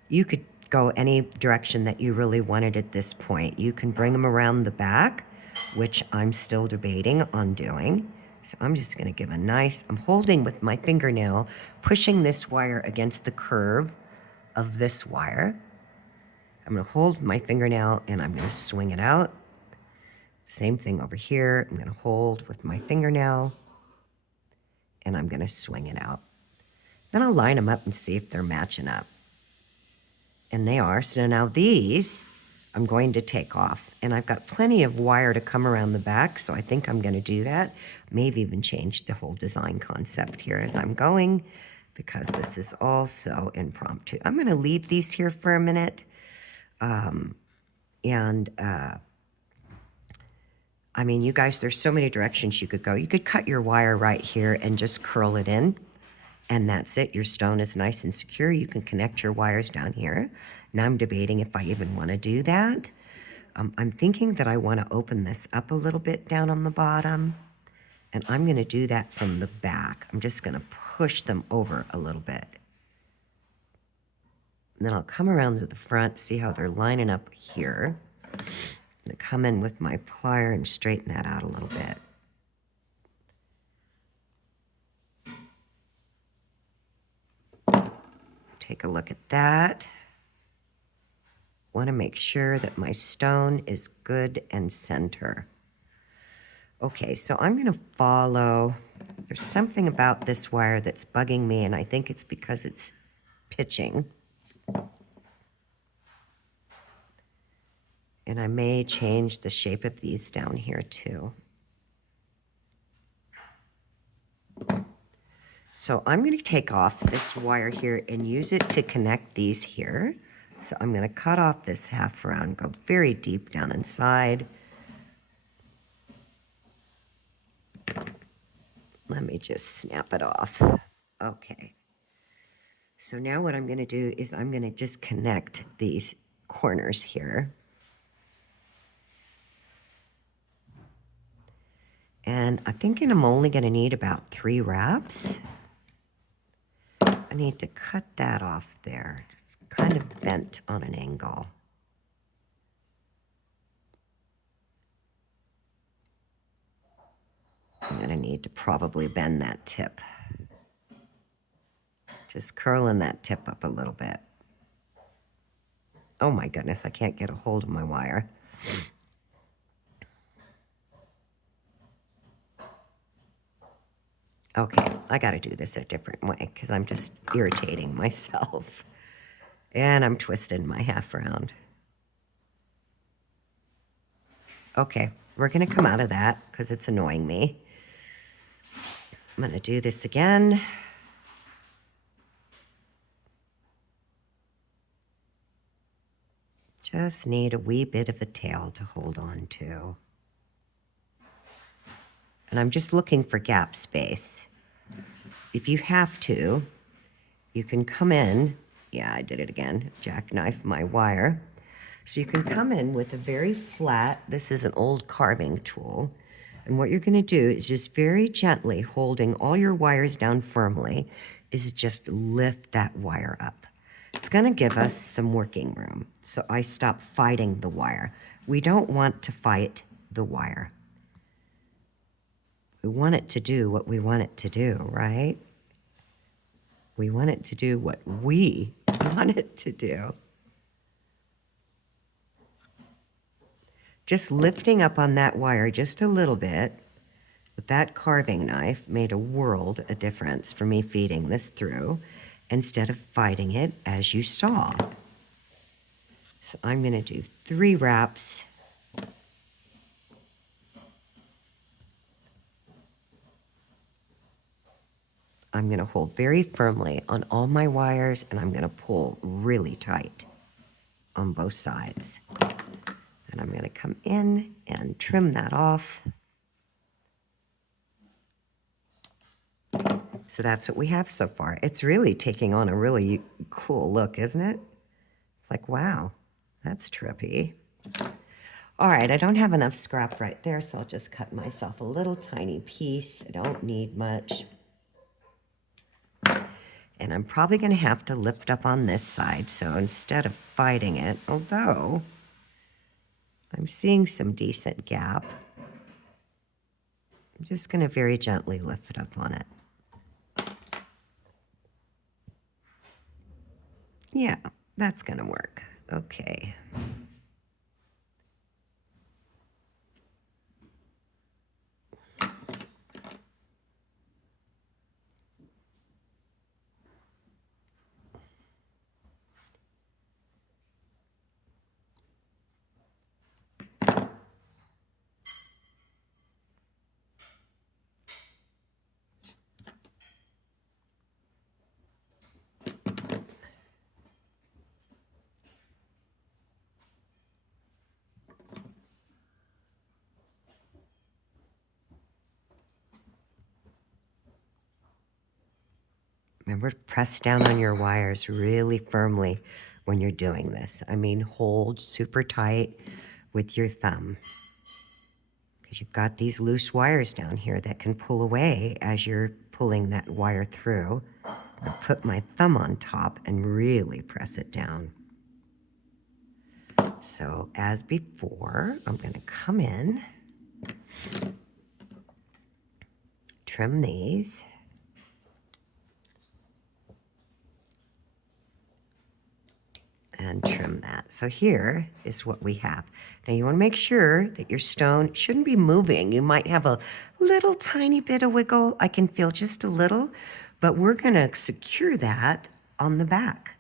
You could go any direction that you really wanted at this point. You can bring them around the back, which I'm still debating on doing. So I'm just going to give a nice, I'm holding with my fingernail, pushing this wire against the curve of this wire. I'm going to hold my fingernail and I'm going to swing it out. Same thing over here. I'm going to hold with my fingernail and I'm going to swing it out. Then I'll line them up and see if they're matching up. And they are. So now these I'm going to take off. And I've got plenty of wire to come around the back, so I think I'm going to do that. Maybe even change the whole design concept here as I'm going, because this is all so impromptu. I'm going to leave these here for a minute. I mean, you guys, there's so many directions you could go. You could cut your wire right here and just curl it in. And that's it. Your stone is nice and secure. You can connect your wires down here. Now I'm debating if I even want to do that. I'm thinking that I want to open this up a little bit down on the bottom. And I'm going to do that from the back. I'm just going to push them over a little bit. And then I'll come around to the front, see how they're lining up here. I'm going to come in with my plier and straighten that out a little bit. Take a look at that. Want to make sure that my stone is good and center. Okay, so I'm going to follow. There's something about this wire that's bugging me, and I think it's because it's pitching. And I may change the shape of these down here too. So I'm going to take off this wire here and use it to connect these here. So I'm going to cut off this half round, go very deep down inside. Let me just snap it off. Okay. So now what I'm going to do is I'm going to just connect these corners here. And I'm thinking I'm only going to need about 3 wraps. I need to cut that off there. It's kind of bent on an angle. I'm going to need to probably bend that tip. Just curling that tip up a little bit. Oh my goodness, I can't get a hold of my wire. Okay, I got to do this a different way because I'm just irritating myself. And I'm twisting my half round. Okay, we're going to come out of that because it's annoying me. I'm going to do this again. Just need a wee bit of a tail to hold on to. And I'm just looking for gap space. If you have to, you can come in. Yeah, I did it again. Jackknife my wire. So you can come in with a very flat, this is an old carving tool. And what you're going to do is just very gently, holding all your wires down firmly, is just lift that wire up. It's going to give us some working room. So I stop fighting the wire. We don't want to fight the wire. We want it to do what we want it to do, right? We want it to do what we want it to do. Just lifting up on that wire just a little bit with that carving knife made a world of difference for me feeding this through instead of fighting it as you saw. So I'm going to do 3 wraps. I'm going to hold very firmly on all my wires, and I'm going to pull really tight on both sides. And I'm going to come in and trim that off. So that's what we have so far. It's really taking on a really cool look, isn't it? It's like, wow, that's trippy. All right, I don't have enough scrap right there, so I'll just cut myself a little tiny piece. I don't need much. And I'm probably going to have to lift up on this side, so instead of fighting it, although I'm seeing some decent gap, I'm just going to very gently lift it up on it. Yeah, that's going to work. Okay. Remember to press down on your wires really firmly when you're doing this. I mean, hold super tight with your thumb, because you've got these loose wires down here that can pull away as you're pulling that wire through. I put my thumb on top and really press it down. So as before, I'm going to come in, trim these. And trim that. So here is what we have. Now you want to make sure that your stone shouldn't be moving. You might have a little tiny bit of wiggle. I can feel just a little, but we're going to secure that on the back.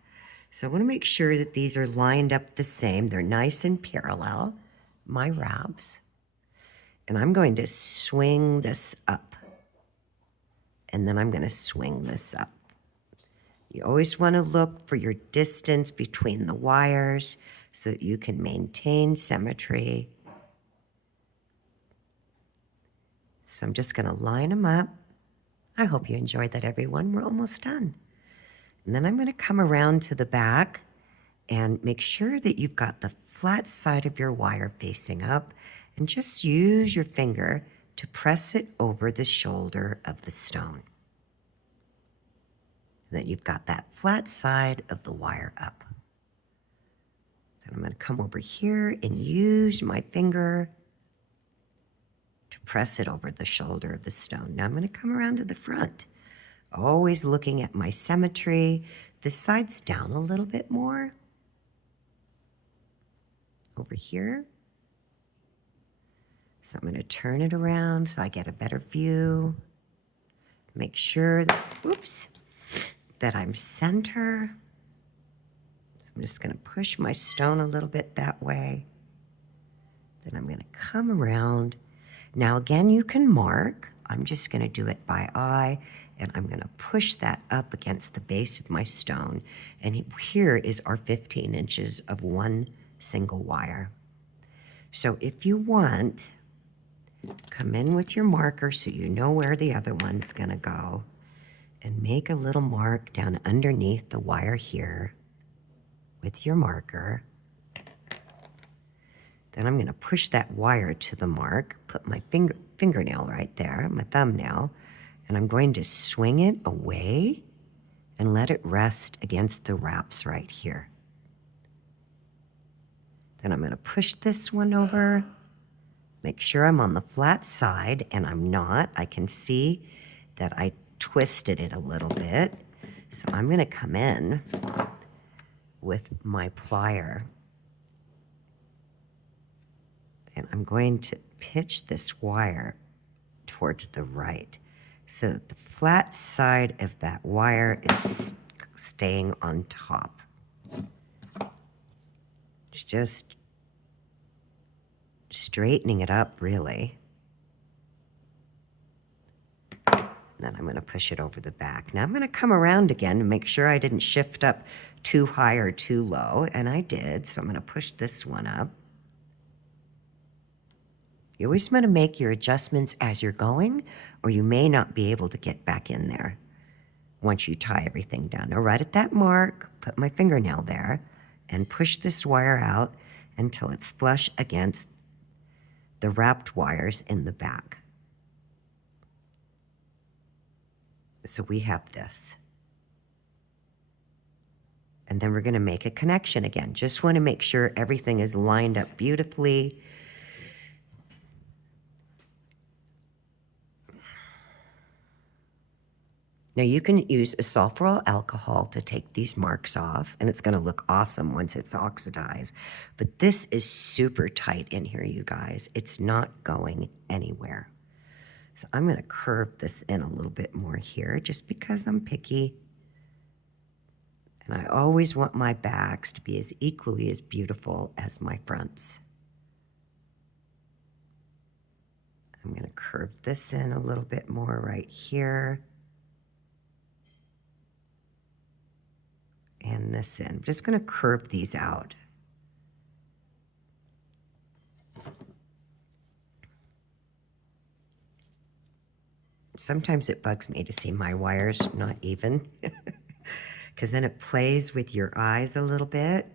So I want to make sure that these are lined up the same. They're nice and parallel, my wraps. And I'm going to swing this up. And then I'm going to swing this up. You always want to look for your distance between the wires so that you can maintain symmetry. So I'm just going to line them up. I hope you enjoyed that, everyone. We're almost done. And then I'm going to come around to the back and make sure that you've got the flat side of your wire facing up, and just use your finger to press it over the shoulder of the stone. And then you've got that flat side of the wire up. Then I'm going to come over here and use my finger to press it over the shoulder of the stone. Now I'm going to come around to the front, always looking at my symmetry. This side's down a little bit more. Over here. So I'm going to turn it around so I get a better view. Make sure that, oops, that I'm center. So I'm just going to push my stone a little bit that way. Then I'm going to come around. Now again, you can mark. I'm just going to do it by eye, and I'm going to push that up against the base of my stone. And here is our 15 inches of one single wire. So if you want, come in with your marker so you know where the other one's going to go, and make a little mark down underneath the wire here with your marker. Then I'm going to push that wire to the mark, put my fingernail right there, my thumbnail, and I'm going to swing it away and let it rest against the wraps right here. Then I'm going to push this one over, make sure I'm on the flat side, and I'm not. I can see that I twisted it a little bit. So I'm going to come in with my plier, and I'm going to pitch this wire towards the right so that the flat side of that wire is staying on top. It's just straightening it up, really. Then I'm going to push it over the back. Now I'm going to come around again and make sure I didn't shift up too high or too low, and I did. So I'm going to push this one up. You always want to make your adjustments as you're going, or you may not be able to get back in there once you tie everything down. Now, right at that mark, put my fingernail there and push this wire out until it's flush against the wrapped wires in the back. So we have this. And then we're going to make a connection again. Just want to make sure everything is lined up beautifully. Now you can use a sulfur alcohol to take these marks off, and it's going to look awesome once it's oxidized. But this is super tight in here, you guys. It's not going anywhere. So I'm going to curve this in a little bit more here just because I'm picky. And I always want my backs to be as equally as beautiful as my fronts. I'm going to curve this in a little bit more right here. And this in. I'm just going to curve these out. Sometimes it bugs me to see my wires not even, because then it plays with your eyes a little bit.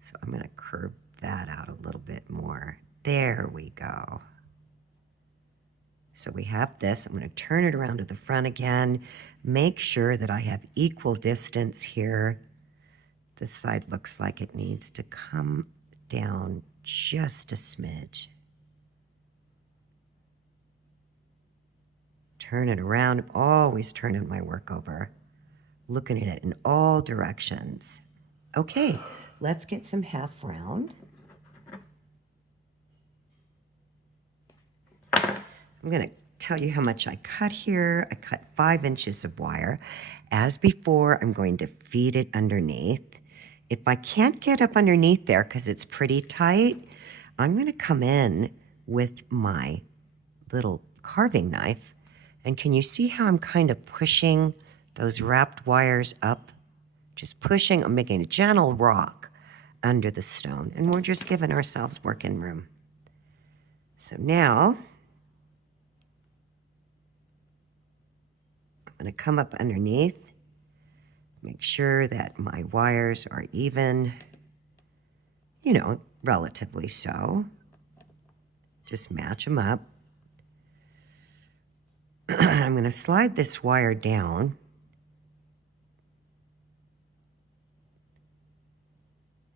So I'm going to curve that out a little bit more. There we go. So we have this. I'm going to turn it around to the front again. Make sure that I have equal distance here. This side looks like it needs to come down just a smidge. Turn it around. I'm always turning my work over, looking at it in all directions. Okay, let's get some half round. I'm going to tell you how much I cut here. I cut 5 inches of wire. As before, I'm going to feed it underneath. If I can't get up underneath there because it's pretty tight, I'm going to come in with my little carving knife. And can you see how I'm kind of pushing those wrapped wires up? Just pushing, I'm making a gentle rock under the stone. And we're just giving ourselves working room. So now, I'm going to come up underneath, make sure that my wires are even, you know, relatively so. Just match them up. I'm going to slide this wire down.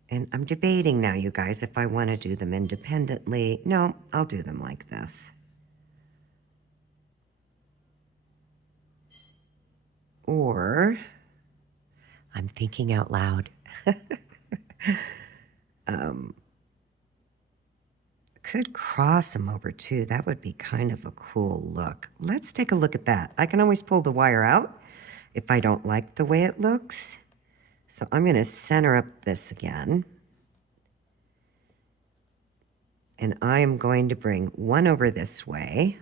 And I'm debating now, you guys, if I want to do them independently. No, I'll do them like this. Or, I'm thinking out loud. Could cross them over too. That would be kind of a cool look. Let's take a look at that. I can always pull the wire out if I don't like the way it looks. So I'm going to center up this again. And I am going to bring one over this way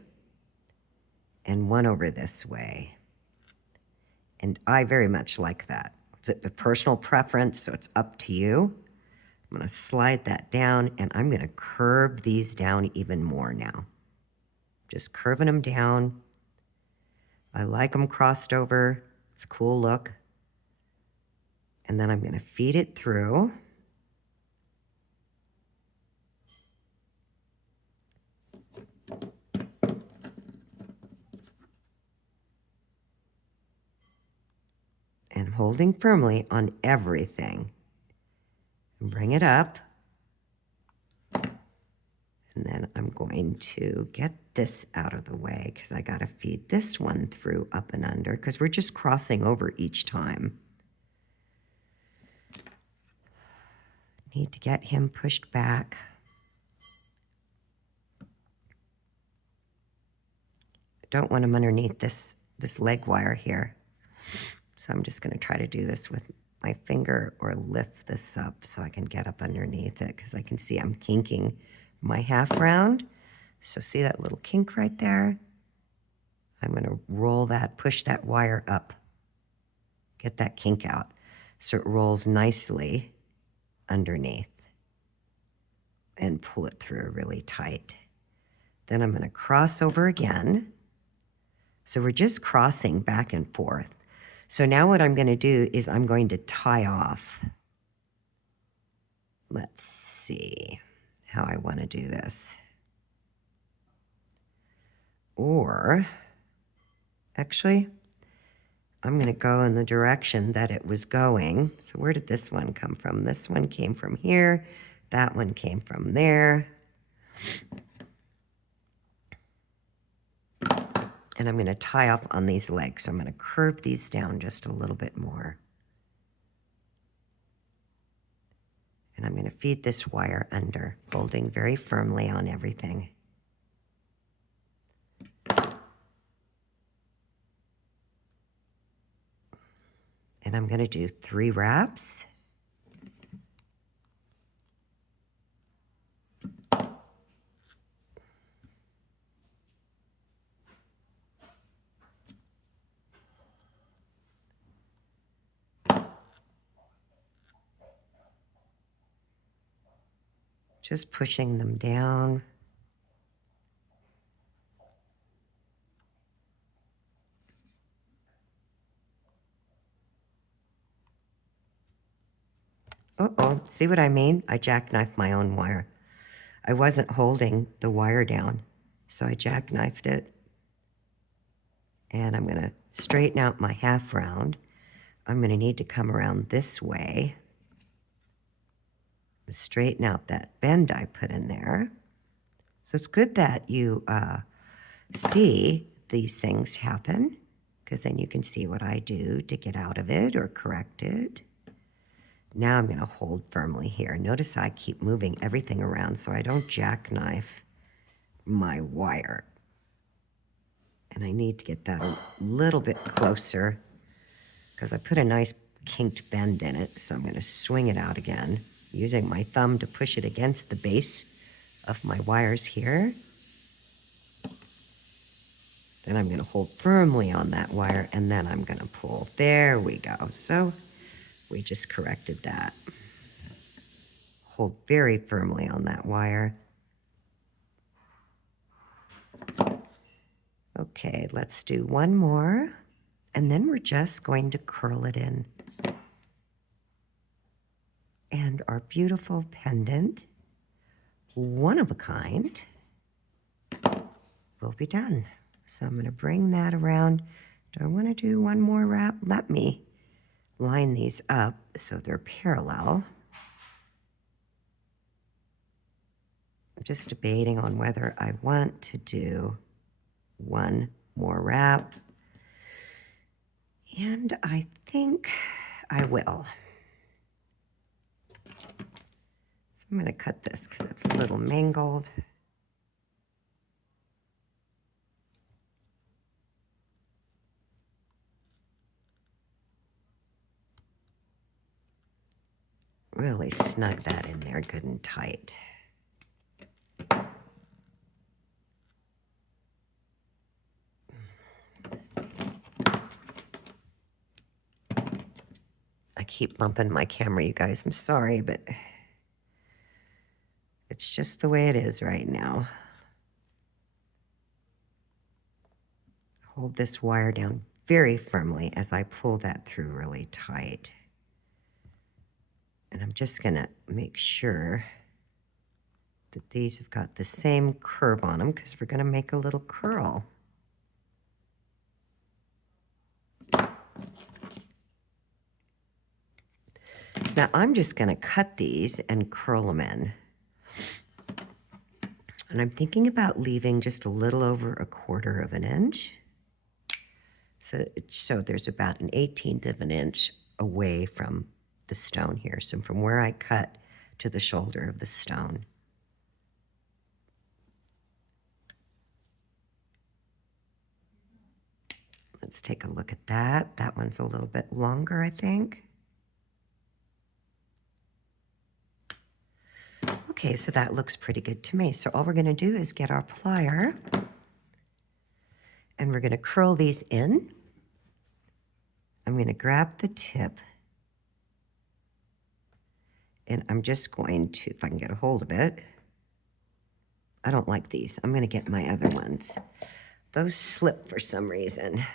and one over this way. And I very much like that. It's a personal preference, so it's up to you. I'm going to slide that down, and I'm going to curve these down even more now. Just curving them down. I like them crossed over. It's a cool look. And then I'm going to feed it through. And holding firmly on everything. Bring it up. And then I'm going to get this out of the way because I got to feed this one through up and under because we're just crossing over each time. Need to get him pushed back. I don't want him underneath this leg wire here. So I'm just going to try to do this with my finger or lift this up so I can get up underneath it because I can see I'm kinking my half round. So see that little kink right there? I'm going to roll that, push that wire up, get that kink out so it rolls nicely underneath and pull it through really tight. Then I'm going to cross over again. So we're just crossing back and forth. So now what I'm going to do is I'm going to tie off. Let's see how I want to do this. Or, actually, I'm going to go in the direction that it was going. So where did this one come from? This one came from here. That one came from there. And I'm going to tie off on these legs. So I'm going to curve these down just a little bit more. And I'm going to feed this wire under, holding very firmly on everything. And I'm going to do 3 wraps. Just pushing them down. Uh-oh, see what I mean? I jackknifed my own wire. I wasn't holding the wire down, so I jackknifed it. And I'm going to straighten out my half round. I'm going to need to come around this way. Straighten out that bend I put in there. So it's good that you see these things happen, because then you can see what I do to get out of it or correct it. Now I'm going to hold firmly here. Notice I keep moving everything around so I don't jackknife my wire. And I need to get that a little bit closer because I put a nice kinked bend in it. So I'm going to swing it out again, using my thumb to push it against the base of my wires here. Then I'm going to hold firmly on that wire, and then I'm going to pull. There we go. So we just corrected that. Hold very firmly on that wire. Okay, let's do one more, and then we're just going to curl it in. And our beautiful pendant, one of a kind, will be done. So I'm going to bring that around. Do I want to do one more wrap? Let me line these up so they're parallel. I'm just debating on whether I want to do one more wrap. And I think I will. So I'm going to cut this because it's a little mangled. Really snug that in there good and tight. I keep bumping my camera, you guys. I'm sorry, but it's just the way it is right now. Hold this wire down very firmly as I pull that through really tight. And I'm just going to make sure that these have got the same curve on them because we're going to make a little curl. So now I'm just going to cut these and curl them in. And I'm thinking about leaving just a little over 1/4 of an inch. So there's about 1/18 of an inch away from the stone here. So from where I cut to the shoulder of the stone. Let's take a look at that. That one's a little bit longer, I think. Okay, so that looks pretty good to me. So all we're going to do is get our plier, and we're going to curl these in. I'm going to grab the tip, and I'm just going to, if I can get a hold of it, I don't like these. I'm going to get my other ones. Those slip for some reason. I'm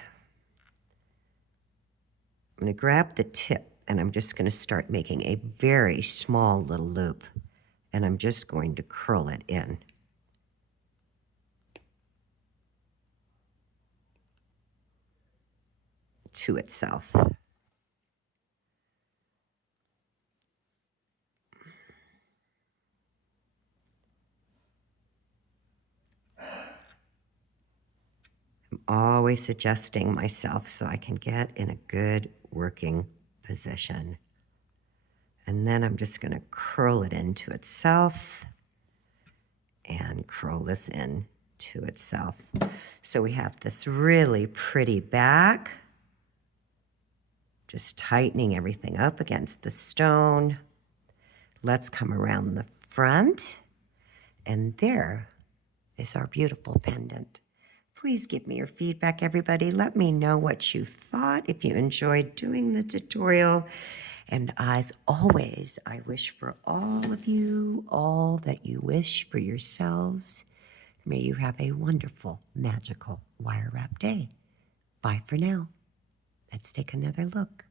going to grab the tip, and I'm just going to start making a very small little loop, and I'm just going to curl it in. To itself. I'm always adjusting myself so I can get in a good working position. And then I'm just going to curl it into itself and curl this in to itself. So we have this really pretty back, just tightening everything up against the stone. Let's come around the front, and there is our beautiful pendant. Please give me your feedback, everybody. Let me know what you thought, if you enjoyed doing the tutorial. And as always, I wish for all of you all that you wish for yourselves. May you have a wonderful, magical wire wrap day. Bye for now. Let's take another look.